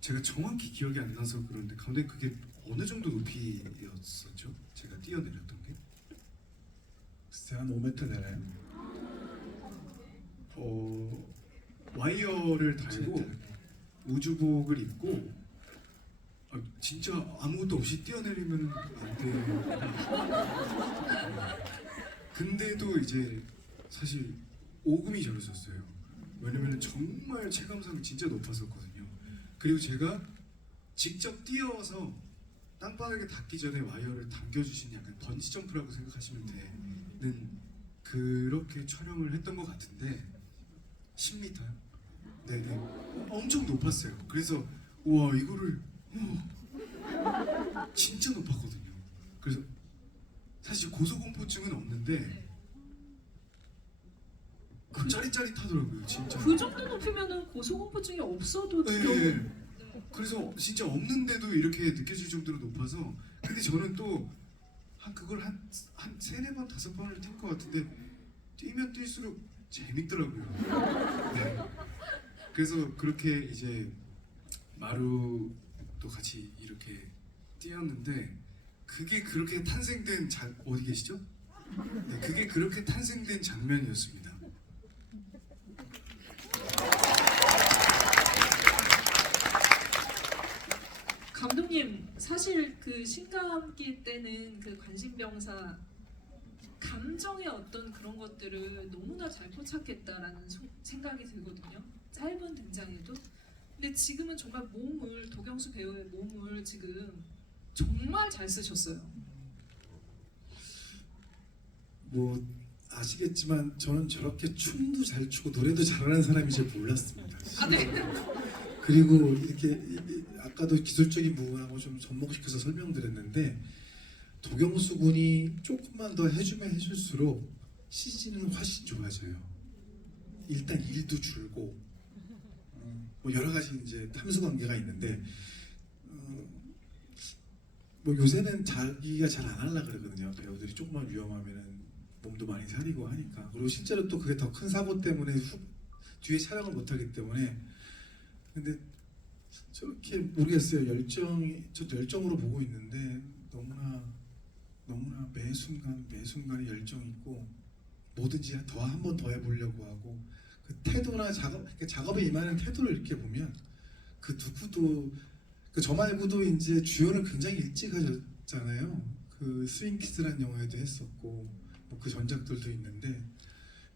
제가 정확히 기억이 안 나서 그런데 감독님 그게 어느 정도 높이였었죠? 제가 뛰어내렸던 게? 글쎄 한 5m 되나요? 와이어를 달고 우주복을 입고 진짜 아무것도 없이 뛰어내리면 안 돼요. 근데도 이제 사실 오금이 저렸었어요. 왜냐면 정말 체감상이 진짜 높았었거든요. 그리고 제가 직접 뛰어서 땅바닥에 닿기 전에 와이어를 당겨주신 약간 번지 점프라고 생각하시면 되는 그렇게 촬영을 했던 것 같은데 10m요? 네네. 엄청 높았어요. 그래서 우와 이거를 진짜 높았거든요. 그래서 사실 고소공포증은 없는데 짜릿짜릿하더라고요, 진짜. 그 정도 높이면은 고소공포증이 없어도 네. 그래서 진짜 없는데도 이렇게 느껴질 정도로 높아서 근데 저는 또 그걸 한 3-4번 5번을 뛸 것 같은데 뛰면 뛸수록 재밌더라고요. 네. 그래서 그렇게 이제 마루도 같이 이렇게 뛰었는데 그게 그렇게 탄생된 어디 계시죠? 네, 그게 그렇게 탄생된 장면이었습니다. 감독님 사실 그 신감기 때는 그 관심병사 감정의 어떤 그런 것들을 너무나 잘 포착했다라는 생각이 들거든요. 짧은 등장에도. 근데 지금은 정말 몸을 도경수 배우의 몸을 지금 정말 잘 쓰셨어요. 뭐 아시겠지만 저는 저렇게 춤도 잘 추고 노래도 잘하는 사람인 줄 몰랐습니다. 아 네. 그리고 이렇게 아까도 기술적인 부분하고 좀 접목시켜서 설명드렸는데 도경수 군이 조금만 더 해주면 해줄수록 CG는 훨씬 좋아져요. 일단 일도 줄고 뭐 여러 가지 이제 탐수 관계가 있는데 뭐 요새는 자기가 잘 안 하려 그러거든요. 배우들이 조금만 위험하면은 몸도 많이 사리고 하니까. 그리고 실제로 또 그게 더 큰 사고 때문에 뒤에 촬영을 못 하기 때문에. 근데 저렇게 모르겠어요. 저도 열정으로 보고 있는데 너무나 매 순간에 열정 있고 뭐든지 한 번 더 해보려고 하고 그 태도나 작업에 임하는 태도를 이렇게 보면 그 누구도 저 말고도 이제 주연을 굉장히 일찍 하셨잖아요. 그 스윙키즈라는 영화에도 했었고 뭐 그 전작들도 있는데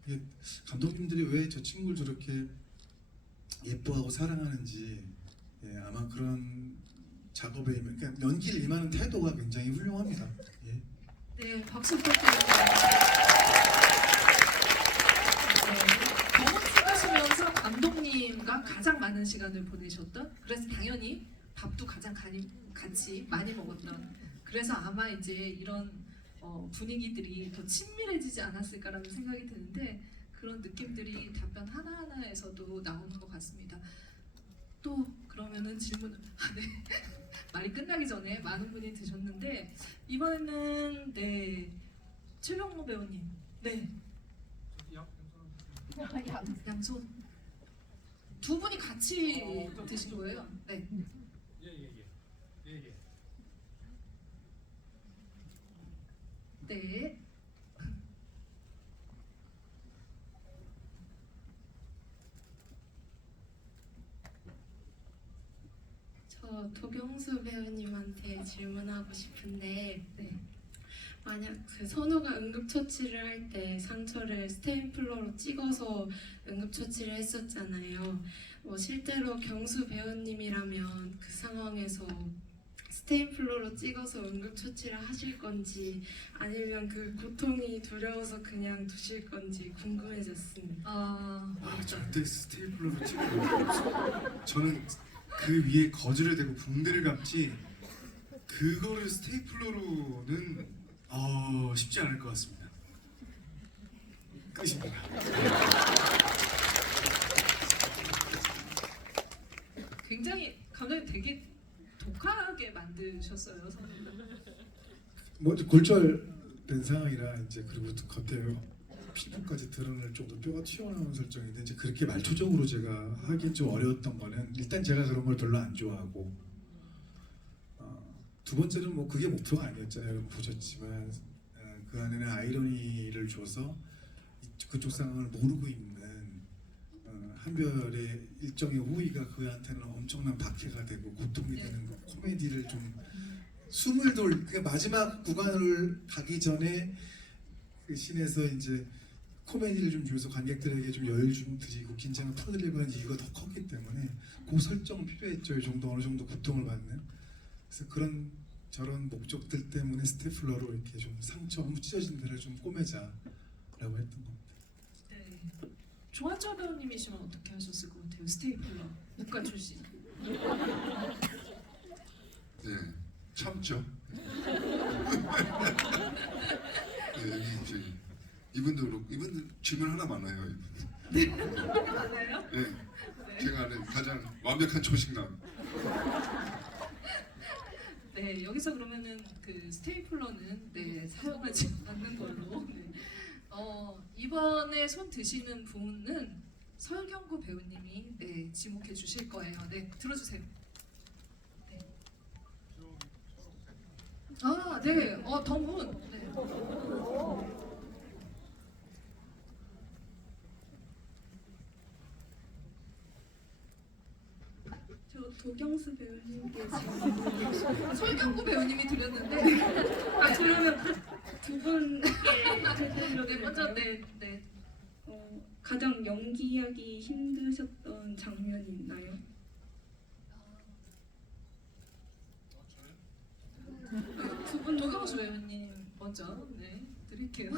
이게 감독님들이 왜 저 친구를 저렇게 예뻐하고 사랑하는지 아마 그런 작업에 그러니까 연기를 임하는 태도가 굉장히 훌륭합니다. 예. 네, 박수 부탁드립니다. 병원 생하시면서 감독님과 가장 많은 시간을 보내셨던, 그래서 당연히 밥도 가장 같이 많이 먹었던, 그래서 아마 이제 이런 분위기들이 더 친밀해지지 않았을까라는 생각이 드는데 그런 느낌들이 답변 하나하나에서도 나오는 것 같습니다. 또 그러면은 질문, 네. 말이 끝나기 전에 많은 분이 드셨는데 이번에는 네 최병모 배우님, 네 양손 두 분이 같이 드신 거예요? 네. 네. 저 도경수 배우님한테 질문하고 싶은데 네. 만약 그 선우가 응급처치를 할 때 상처를 스테인플러로 찍어서 응급처치를 했었잖아요. 뭐 실제로 경수 배우님이라면 그 상황에서 스테인플러로 찍어서 응급처치를 하실 건지 아니면 그 고통이 두려워서 그냥 두실 건지 궁금해졌습니다. 절대 스테이플러로 찍을 거 없어요. 저는 그 위에 거즈를 대고 붕대를 감지 그거를 스테이플러로는 쉽지 않을 것 같습니다. 끝입니다. 굉장히 감독님 되게 독하게 만드셨어요, 선우가. 뭐 골절된 상황이라 이제 그리고 겉에 피부까지 드러날 정도 뼈가 튀어나오는 설정인데 이제 그렇게 말초적으로 제가 하기 좀 어려웠던 거는 일단 제가 그런 걸 별로 안 좋아하고 두 번째는 뭐 그게 목표가 아니었잖아요. 여러분 보셨지만 그 안에는 아이러니를 줘서 그쪽 상황을 모르고 있는 한별의 일정의 호의가 그한테는 엄청난 박해가 되고 고통이 되는 그 코미디를 좀 숨을 그 마지막 구간을 가기 전에 그 씬에서 이제 코미디를 좀 주면서 관객들에게 좀 여유를 좀 드리고 긴장을 풀어드리고 하는 이유가 더 컸기 때문에 그 설정 필요했죠. 이 정도 어느 정도 고통을 받는. 그래서 저런 목적들 때문에 스테플러로 이렇게 좀 상처 한번 찢어진 데를 좀 꼬매자라고 했던 겁니다. 네. 조한철 배우님이시면 어떻게 하셨을 것 같아요? 스테이플러 문과 출신. 네, 참죠. 네, 여기 이분도 그렇고 이분들 질문 하나 많아요. 맞아요? 네, 제가 아는 가장 완벽한 초식남. 네, 여기서 그러면은 그 스테이플러는 네 사용하지 않는 걸로. 네. 이번에 손 드시는 분은 설경구 배우님이 네 지목해 주실 거예요. 네, 들어주세요. 네. 네, 덩훈. 네. 저 도경수 배우님께 질문 설경구 배우님이 드렸는데 그러면 두 분께 네, 먼저 네. 가장 연기하기 힘드셨던 장면이 있나요? 두분 도경수 배우님 먼저 드릴게요.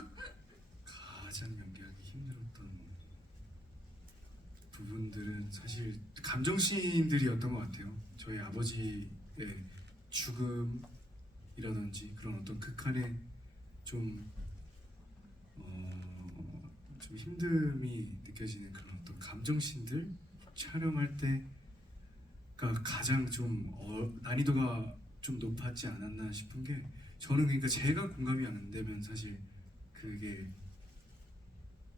가장 연기하기 힘들었던 부분들은 사실 감정씬들이었던 것 같아요. 저희 아버지의 죽음이라든지 그런 어떤 극한의 좀 좀 힘듦이 느껴지는 그런 어떤 감정씬들 촬영할 때가 가장 좀 난이도가 좀 높았지 않았나 싶은 게, 저는 그러니까 제가 공감이 안 되면 사실 그게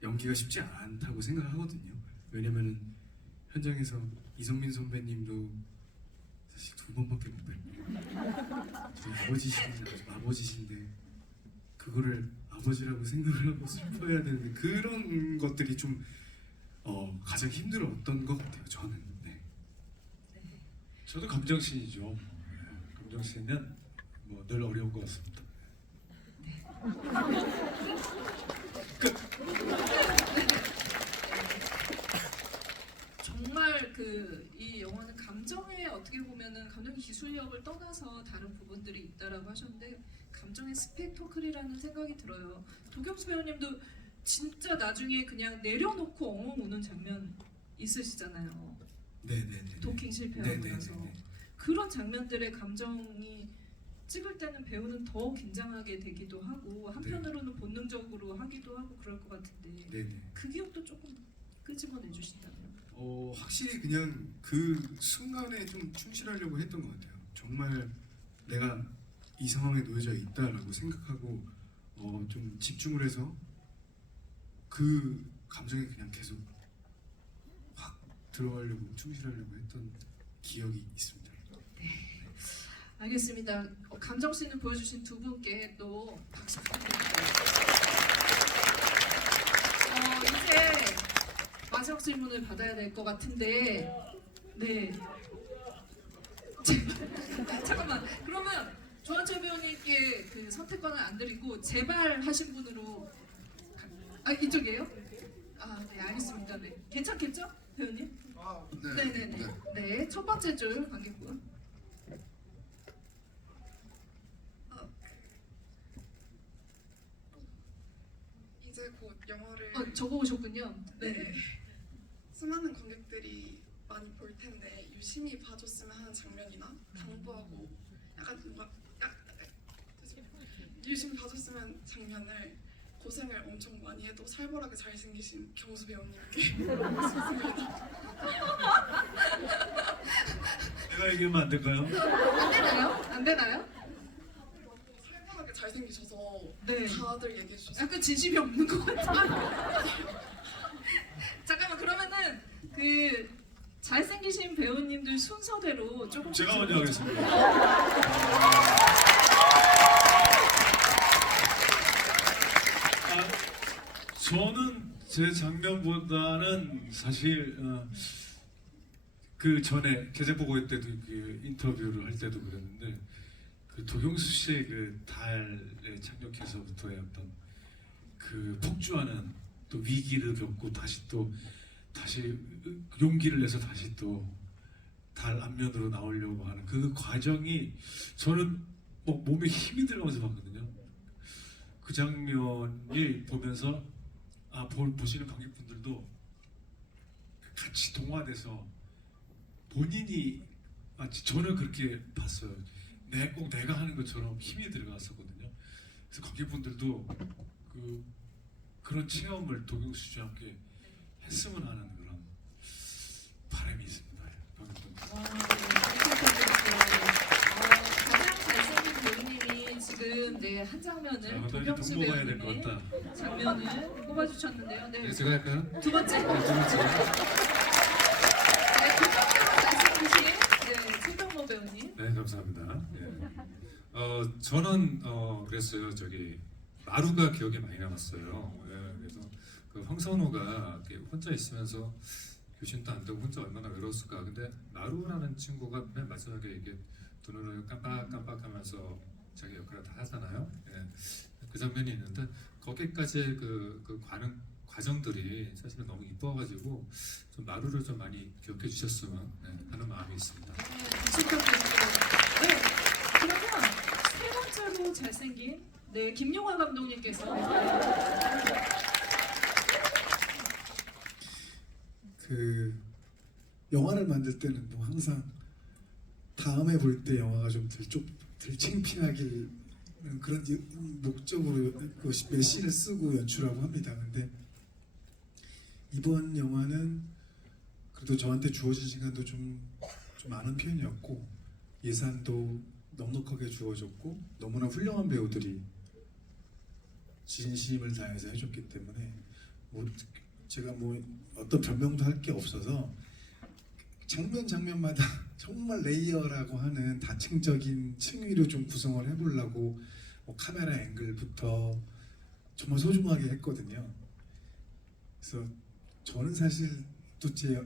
연기가 쉽지 않다고 생각하거든요. 왜냐면은 현장에서 이성민 선배님도 사실 2번밖에 못 뵀고 저희 아버지신데 그거를 아버지라고 생각을 하고 슬퍼해야 되는데, 그런 것들이 좀 가장 힘들었던 것 같아요. 저는. 네. 저도 감정씬이죠. 감정씬은 뭐 늘 어려운 것 같습니다. 정말 이 영화는 감정에 어떻게 보면은 감정 기술력을 떠나서 다른 부분들이 있다라고 하셨는데, 감정의 스펙터클이라는 생각이 들어요. 도경수 배우님도 진짜 나중에 그냥 내려놓고 엉엉 우는 장면 있으시잖아요. 네네네. 도킹 실패하고 네네네네. 나서 그런 장면들의 감정이 찍을 때는 배우는 더 긴장하게 되기도 하고 한편으로는 본능적으로 하기도 하고 그럴 것 같은데 네네. 그 기억도 조금 끄집어내 주신다면? 확실히 그냥 그 순간에 좀 충실하려고 했던 것 같아요. 정말 내가 이 상황에 놓여져 있다라고 생각하고 좀 집중을 해서 그 감정에 그냥 계속 확 들어가려고 충실하려고 했던 기억이 있습니다. 알겠습니다. 감정씬을 보여주신 두 분께 또 박수 부탁드립니다. 이제 마지막 질문을 받아야 될 것 같은데, 네. 잠깐만. 그러면 조한철 배우님께 그 선택권을 안 드리고 제발 하신 분으로 이쪽이에요? 네, 알겠습니다. 네, 괜찮겠죠, 배우님? 네네네. 네, 첫 번째 줄 관객분. 이제 곧 영화를 적어 오셨군요. 네. 수많은 관객들이 많이 볼 텐데 유심히 봐줬으면 하는 장면이나 당부하고 약간 뭔가 유심히 봐줬으면 장면을 고생을 엄청 많이 해도 살벌하게 잘생기신 경수 배우님께 내가 얘기하면 안 될까요? 안 되나요? 안 되나요? 살벌하게 잘생기셔서 네. 다들 얘기해 주셔서 약간 진심이 없는 것 같아요. 잠깐만, 그러면은 그 잘생기신 배우님들 순서대로 조금 제가 먼저 하겠습니다. 저는 제 장면보다는 사실 그 전에 개제보고 때도 그 인터뷰를 할 때도 그랬는데, 그 도경수 씨의 그 달에 착륙해서부터의 어떤 그 폭주하는 또 위기를 겪고 다시 용기를 내서 다시 또 달 앞면으로 나오려고 하는 그 과정이, 저는 뭐 몸에 힘이 들어가면서 봤거든요. 그 장면이 보면서 보시는 관객분들도 같이 동화돼서 본인이 마치 저는 그렇게 봤어요. 꼭 내가 하는 것처럼 힘이 들어갔었거든요. 그래서 관객분들도 그런 체험을 도경수 씨와 함께 했으면 하는 그런 바람이 있습니다. 가장 잘생긴 배우님이 지금 한 장면을 도경수 동거 가야 될 것 배우님의 같다. 장면을 뽑아주셨는데요. 네, 제가 할까요? 두 번째. 두 번째. 네, 두 번째로 잘생기신 최병모 배우님. 네, 감사합니다. 저는 그랬어요. 마루가 기억에 많이 남았어요. 그래서 그 황선호가 이렇게 혼자 있으면서 교신도 안 되고 혼자 얼마나 외로웠을까. 근데 마루라는 친구가 맨 마지막에 이게 두 눈을 깜빡깜빡하면서 자기 역할을 다 하잖아요. 예. 그 장면이 있는데 거기까지의 그 과정들이 사실은 너무 이뻐가지고 좀 마루를 좀 많이 기억해 주셨으면 하는 마음이 있습니다. 박수 부탁드립니다. 네, 그러면 세 번째로 잘생긴 김용화 감독님께서 그 영화를 만들 때는 뭐 항상 다음에 볼 때 영화가 좀 덜 창피하길 그런 목적으로 그 메시를 쓰고 연출하고 합니다. 근데 이번 영화는 그래도 저한테 주어진 시간도 좀 많은 편이었고 예산도 넉넉하게 주어졌고 너무나 훌륭한 배우들이 진심을 다해서 해줬기 때문에 뭐 제가 뭐 어떤 변명도 할 게 없어서 장면마다 정말 레이어라고 하는 다층적인 층위로 좀 구성을 해보려고 뭐 카메라 앵글부터 정말 소중하게 했거든요. 그래서 저는 사실 또 제가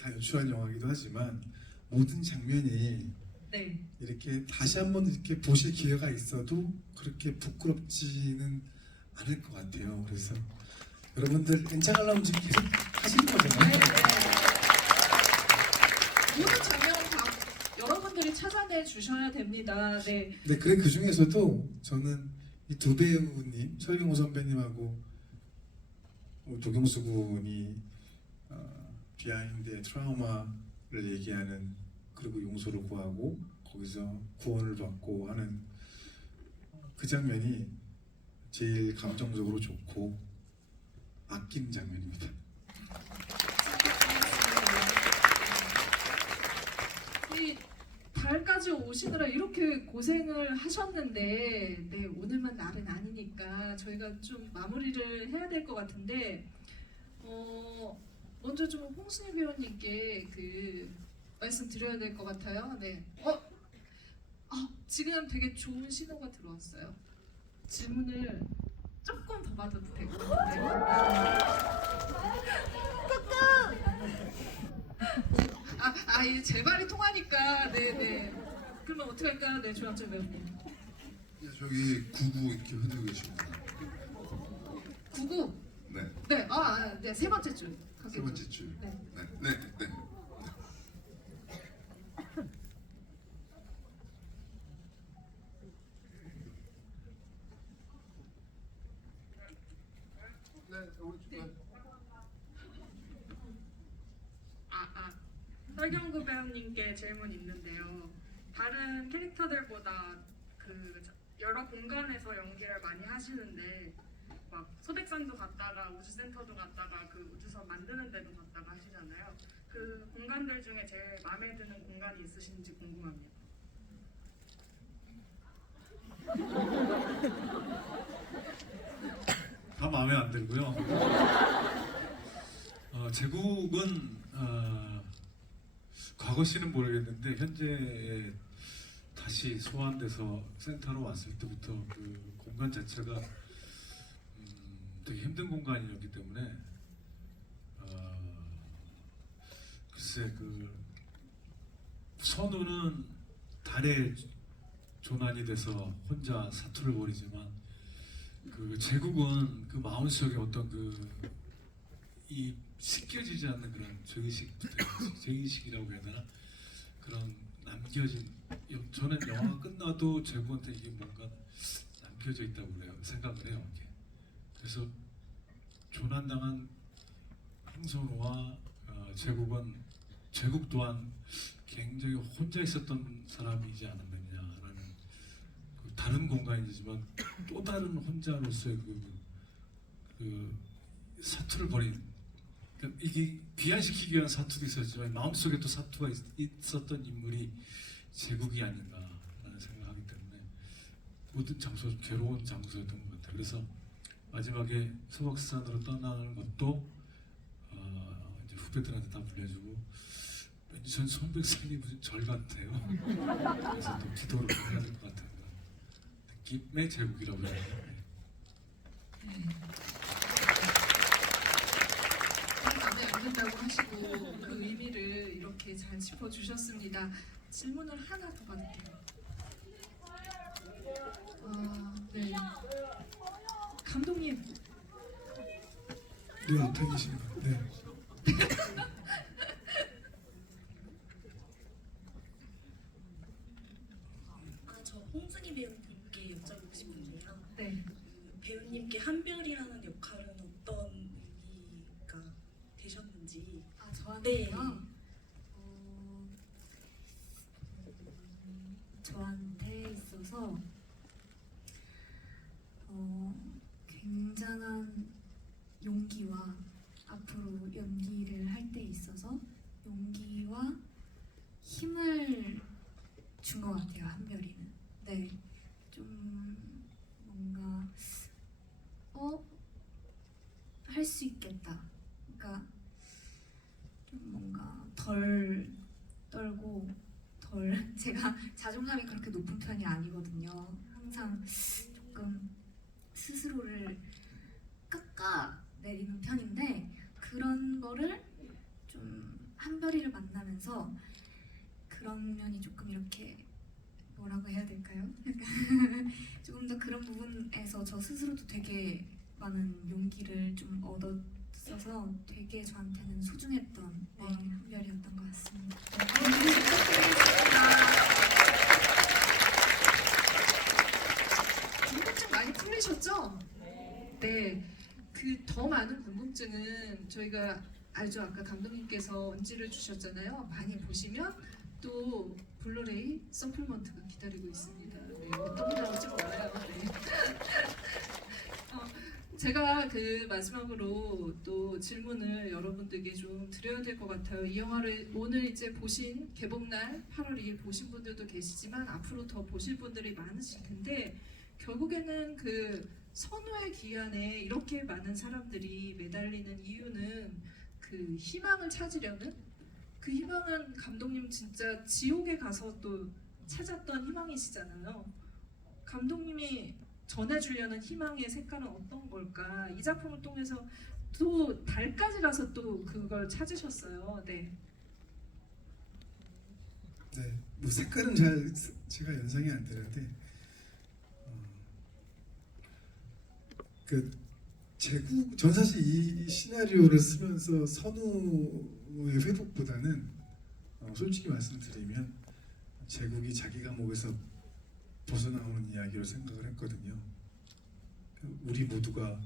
다 연출한 영화이기도 하지만 모든 장면이 네. 이렇게 다시 한번 이렇게 보실 기회가 있어도 그렇게 부끄럽지는 않을 것 같아요. 그래서 여러분들 엔차갈라움 지금 계속 하시는 거잖아요. 모든 장면을 다 여러분들이 찾아내 주셔야 됩니다. 네. 네, 그래 그 중에서도 저는 이 두 배우님 설경호 선배님하고 도경수 군이 비하인드의 트라우마를 얘기하는 그리고 용서를 구하고 거기서 구원을 받고 하는 그 장면이 제일 감정적으로 좋고 아낀 장면입니다. 이 달까지 오시느라 이렇게 고생을 하셨는데 네, 오늘만 날은 아니니까 저희가 좀 마무리를 해야 될 것 같은데 먼저 좀 홍순희 배우님께 그 말씀 드려야 될 것 같아요. 네. 지금 되게 좋은 신호가 들어왔어요. 질문을 조금 더 받아도 되고. 제 말이 통하니까 네네. 그러면 어떻게 할까요? 네, 조양철 배우님. 저기 99 이렇게 흔들고 계십니다. 99. 네, 네, 네, 세 번째 줄. 세 번째 줄. 네. 네. 설경구 배우님께 질문 있는데요. 다른 캐릭터들보다 그 여러 공간에서 연기를 많이 하시는데 막 소백산도 갔다가 우주센터도 갔다가 그 우주선 만드는 데도 갔다가 하시잖아요. 그 공간들 중에 제일 마음에 드는 공간이 있으신지 궁금합니다. 다 마음에 안 들고요. 제국은 과거 시는 모르겠는데 현재 다시 소환돼서 센터로 왔을 때부터 그 공간 자체가 되게 힘든 공간이었기 때문에 글쎄 그 선우는 달에 조난이 돼서 혼자 사투를 벌이지만 그 제국은 그 마음속에 어떤 이 씻겨지지 않는 그런 죄의식이라고 해야 되나 그런 남겨진 저는 영화가 끝나도 제국한테 이게 뭔가 남겨져 있다고 그래요 생각을 해요. 이게. 그래서 조난당한 황선우와 제국 또한 굉장히 혼자 있었던 사람이지 않았느냐라는 그 다른 공간이지만 또 다른 혼자로서의 그 사투를 벌인 그러니까 이게 귀환시키기 위한 사투도 있었지만 마음속에 또 사투가 있었던 인물이 제국이 아닌가라는 생각하기 때문에 모든 장소 괴로운 장소였던 것 같아요. 그래서 마지막에 소박산으로 떠나는 것도 이제 후배들한테 다 불려주고 왠지 전 손백산이 무슨 절 같아요. 그래서 또 기도를 해야 될 것 같은 느낌의 제국이라고 해요. 마음에 안 든다고 하시고 그 의미를 이렇게 잘 짚어주셨습니다. 질문을 하나 더 받을게요. 네. 감독님, 네, 앞에 계신 분. 네. 저 홍순희 배우님께 여쭤보고 싶은데요. 네. 그 배우님께 한별이라는 역할은 어떤 의미가 되셨는지. 아, 저한테요? 네. 저한테 있어서 굉장한 용기와 앞으로 연기를 할 때 있어서 용기와 힘을 준 것 같아요, 한별이는. 네, 좀 뭔가 할 수 있겠다. 그러니까 좀 뭔가 덜 떨고 제가 자존감이 그렇게 높은 편이 아니거든요. 항상 조금 스스로를 깎아내리는 편인데 그런 거를 좀 한별이를 만나면서 그런 면이 조금 이렇게 뭐라고 해야 될까요? 조금 더 그런 부분에서 저 스스로도 되게 많은 용기를 좀 얻었어서 되게 저한테는 소중했던 한별이었던 것 같습니다. 궁금증 많이 풀리셨죠? 네. 그 더 많은 궁금증은 저희가 알죠. 아까 감독님께서 언지를 주셨잖아요. 많이 보시면 또 블루레이 서플먼트가 기다리고 있습니다. 네, 어떤 게 나올지 몰라요. 네. 제가 그 마지막으로 또 질문을 여러분들께 좀 드려야 될 것 같아요. 이 영화를 오늘 이제 보신 개봉날 8월 2일 보신 분들도 계시지만 앞으로 더 보실 분들이 많으실 텐데 결국에는 그 선우의 기한에 이렇게 많은 사람들이 매달리는 이유는 그 희망을 찾으려는 그 희망은 감독님 진짜 지옥에 가서 또 찾았던 희망이시잖아요. 감독님이 전해주려는 희망의 색깔은 어떤 걸까? 이 작품을 통해서 또 달까지 가서 또 그걸 찾으셨어요. 네. 네, 뭐 색깔은 잘 제가 연상이 안 되는데 그 제국 전 사실 이 시나리오를 쓰면서 선우의 회복보다는 솔직히 말씀드리면 제국이 자기 감옥에서 벗어나오는 이야기로 생각을 했거든요. 우리 모두가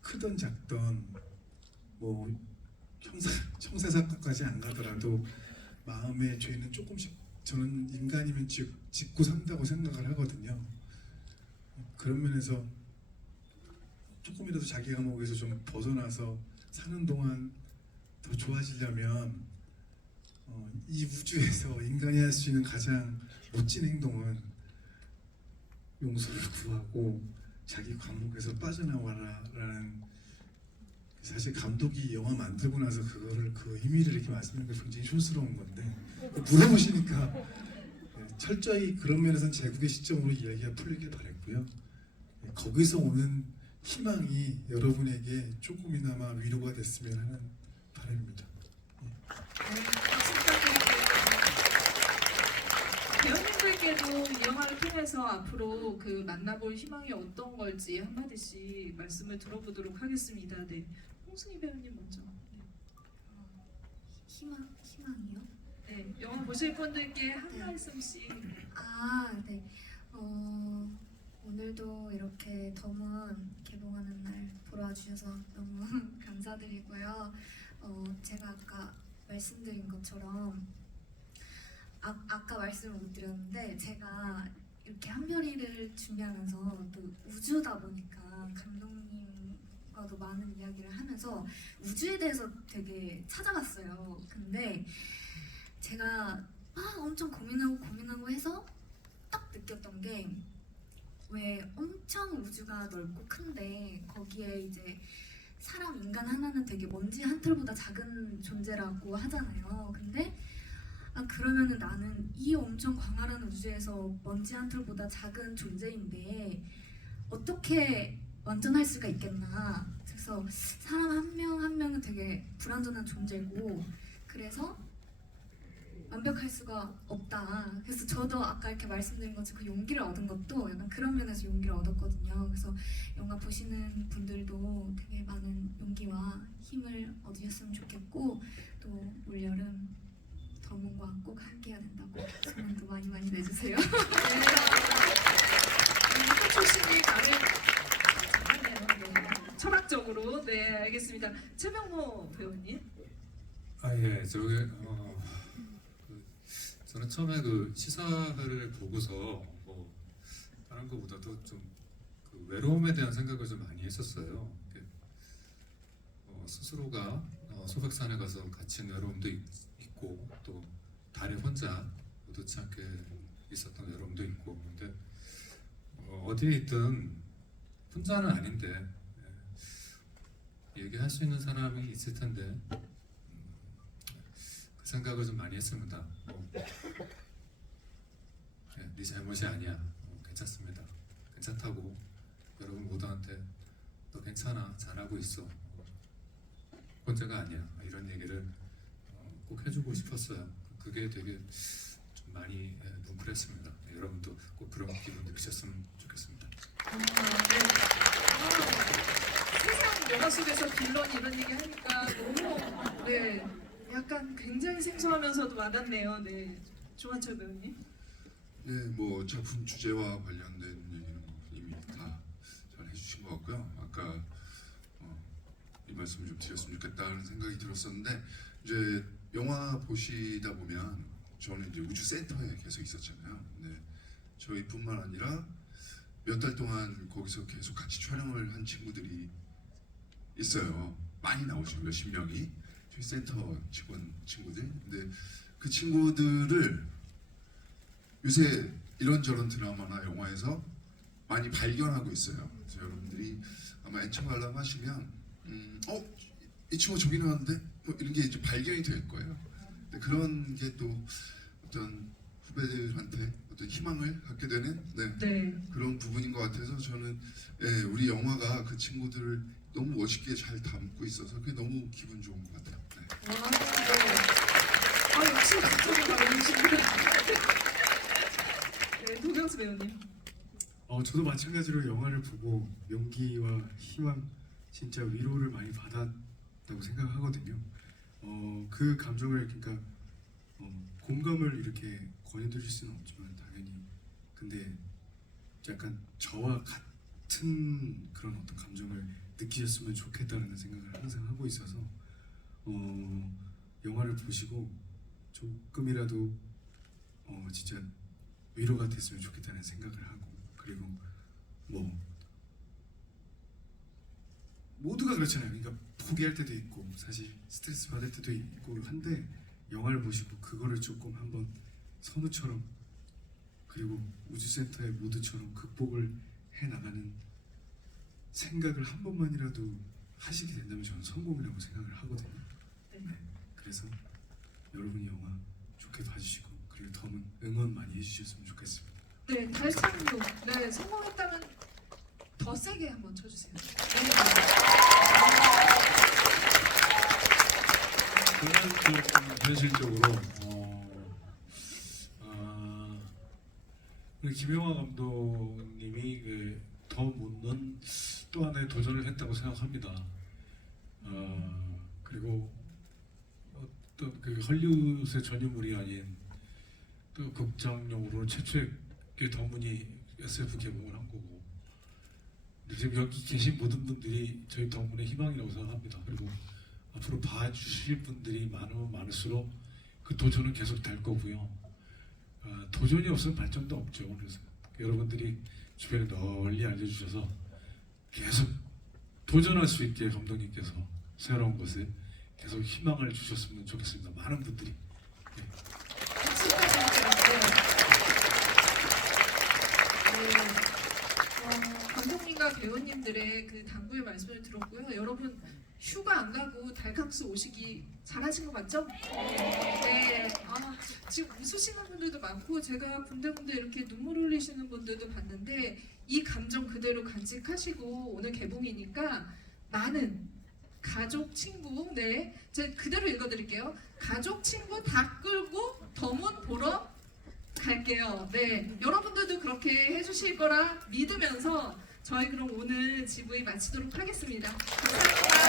크던 작던 뭐 형사 사건까지 안 가더라도 마음의 죄는 조금씩 저는 인간이면 짓고 산다고 생각을 하거든요. 그런 면에서 조금이라도 자기 감옥에서 좀 벗어나서 사는 동안 더 좋아지려면 이 우주에서 인간이 할 수 있는 가장 멋진 행동은 용서를 구하고 자기 감옥에서 빠져나와라라는 사실 감독이 영화 만들고 나서 그거를 그 의미를 이렇게 말씀하는 게 굉장히 촌스러운 건데 물어보시니까 철저히 그런 면에서는 제국의 시점으로 이야기가 풀리길 바랬고요. 거기서 오는 희망이 여러분에게 조금이나마 위로가 됐으면 하는 바람입니다. 배우님들께도 이 영화를 통해서 앞으로 그 만나볼 희망이 어떤 걸지 한마디씩 말씀을 들어보도록 하겠습니다. 네, 홍순희 배우님 먼저. 희망이요? 네, 영화 보실 분들께 한 말씀씩. 네. 오늘도 이렇게 덤은 개봉하는 날 보러 와주셔서 너무 감사드리고요. 제가 아까 말씀드린 것처럼 아까 말씀을 못 드렸는데 제가 이렇게 한별이를 준비하면서 또 우주다 보니까 감독님과도 많은 이야기를 하면서 우주에 대해서 되게 찾아봤어요. 근데 제가 엄청 고민하고 해서 딱 느꼈던 게 왜 엄청 우주가 넓고 큰데 거기에 이제 사람 인간 하나는 되게 먼지 한 털보다 작은 존재라고 하잖아요. 근데 그러면은 나는 이 엄청 광활한 우주에서 먼지 한 털보다 작은 존재인데 어떻게 완전할 수가 있겠나. 그래서 사람 한 명 한 명은 되게 불완전한 존재고 그래서 완벽할 수가 없다. 그래서 저도 아까 이렇게 말씀드린 것처럼 그 용기를 얻은 것도 약간 그런 면에서 용기를 얻었거든요. 그래서 영화 보시는 분들도 되게 많은 용기와 힘을 얻으셨으면 좋겠고 또 올여름 더문과 꼭 함께해야 된다고 소문도 많이 많이 내주세요. 네, 초심이 나를 잘하네요. 네. 철학적으로 네 알겠습니다. 최명호 배우님. 예, 저는 처음에 그 시사회를 보고서 뭐 다른 것보다도 좀 그 외로움에 대한 생각을 좀 많이 했었어요. 스스로가 소백산에 가서 갇힌 외로움도 있고 또 달에 혼자 의도치 않게 있었던 외로움도 있고 근데 어디에 있든 혼자는 아닌데 얘기할 수 있는 사람이 있을 텐데 그 생각을 좀 많이 했습니다. 네 잘못이 아니야. 괜찮습니다. 괜찮다고 여러분 모두한테 너 괜찮아 잘하고 있어 혼자가 아니야 이런 얘기를 꼭 해주고 싶었어요. 그게 되게 좀 많이 뭉클했습니다. 여러분도 꼭 그런 기분 느끼셨으면 좋겠습니다. 세상 영화 속에서 빌런이 이런 얘기 하니까 너무 네 약간 굉장히 생소하면서도 와닿네요. 네 조한철 배우님. 네, 뭐 작품 주제와 관련된 얘기는 이미 다 잘 해주신 것 같고요. 아까 이 말씀을 좀 드렸으면 좋겠다는 생각이 들었었는데 이제 영화 보시다 보면 저는 이제 우주센터에 계속 있었잖아요. 네, 저희뿐만 아니라 몇 달 동안 거기서 계속 같이 촬영을 한 친구들이 있어요. 많이 나오시고 몇십 명이 저희 센터 직원 친구들. 근데 그 친구들을 요새 이런저런 드라마나 영화에서 많이 발견하고 있어요. 그래서 여러분들이 아마 애청하려고 하시면 이 친구 저기 나왔는데 뭐 이런 게 이제 발견이 될 거예요. 근데 그런 게 또 어떤 후배들한테 어떤 희망을 갖게 되는 네. 그런 부분인 것 같아서 저는 우리 영화가 그 친구들을 너무 멋있게 잘 담고 있어서 그게 너무 기분 좋은 것 같아요. 네. 와, 네. 역시 감독이 배우시구나. 네, 도경수 배우님. 저도 마찬가지로 영화를 보고 용기와 희망, 진짜 위로를 많이 받았다고 생각하거든요. 그 감정을 그러니까 공감을 이렇게 권해드릴 수는 없지만 당연히 근데 약간 저와 같은 그런 어떤 감정을 느끼셨으면 좋겠다는 생각을 항상 하고 있어서 영화를 보시고 조금이라도 진짜 위로가 됐으면 좋겠다는 생각을 하고 그리고 뭐 모두가 그렇잖아요. 그러니까 포기할 때도 있고 사실 스트레스 받을 때도 있고 한데 영화를 보시고 그거를 조금 한번 선우처럼 그리고 우주센터의 모두처럼 극복을 해나가는 생각을 한 번만이라도 하시게 된다면 저는 성공이라고 생각을 하거든요. 네. 그래서 여러분이 영화 좋게 봐주시고 그리고 더 응원 많이 해주셨으면 좋겠습니다. 네, 달창도 네 성공했다면 더 세게 한번 쳐주세요. 네. 저는 좀 현실적으로 우리 김영하 감독님이 더 묻는 또 하나의 도전을 했다고 생각합니다. 그리고 어떤 그 헐리우드의 전유물이 아닌 또 극장용으로는 최초의 더문이 SF 개봉을 한 거고 지금 여기 계신 모든 분들이 저희 더문의 희망이라고 생각합니다. 그리고 앞으로 봐주실 분들이 많으면 많을수록 그 도전은 계속 될 거고요. 도전이 없으면 발전도 없죠. 그래서 여러분들이 주변에 널리 알려주셔서 계속 도전할 수 있게 감독님께서 새로운 것에 계속 희망을 주셨으면 좋겠습니다. 많은 분들이. 네. 감독님과 배우님들의 그 당부의 말씀을 들었고요. 여러분 휴가 안 가고 달캉스 오시기 잘하신 거 맞죠? 네. 지금 웃으시는 분들도 많고 제가 군데군데 이렇게 눈물 흘리시는 분들도 봤는데 이 감정 그대로 간직하시고 오늘 개봉이니까 많은 가족, 친구, 네, 제가 그대로 읽어드릴게요. 가족, 친구 다 끌고 더문 보러 갈게요. 네, 여러분들도 그렇게 해주실 거라 믿으면서 저희 그럼 오늘 GV 마치도록 하겠습니다. 감사합니다.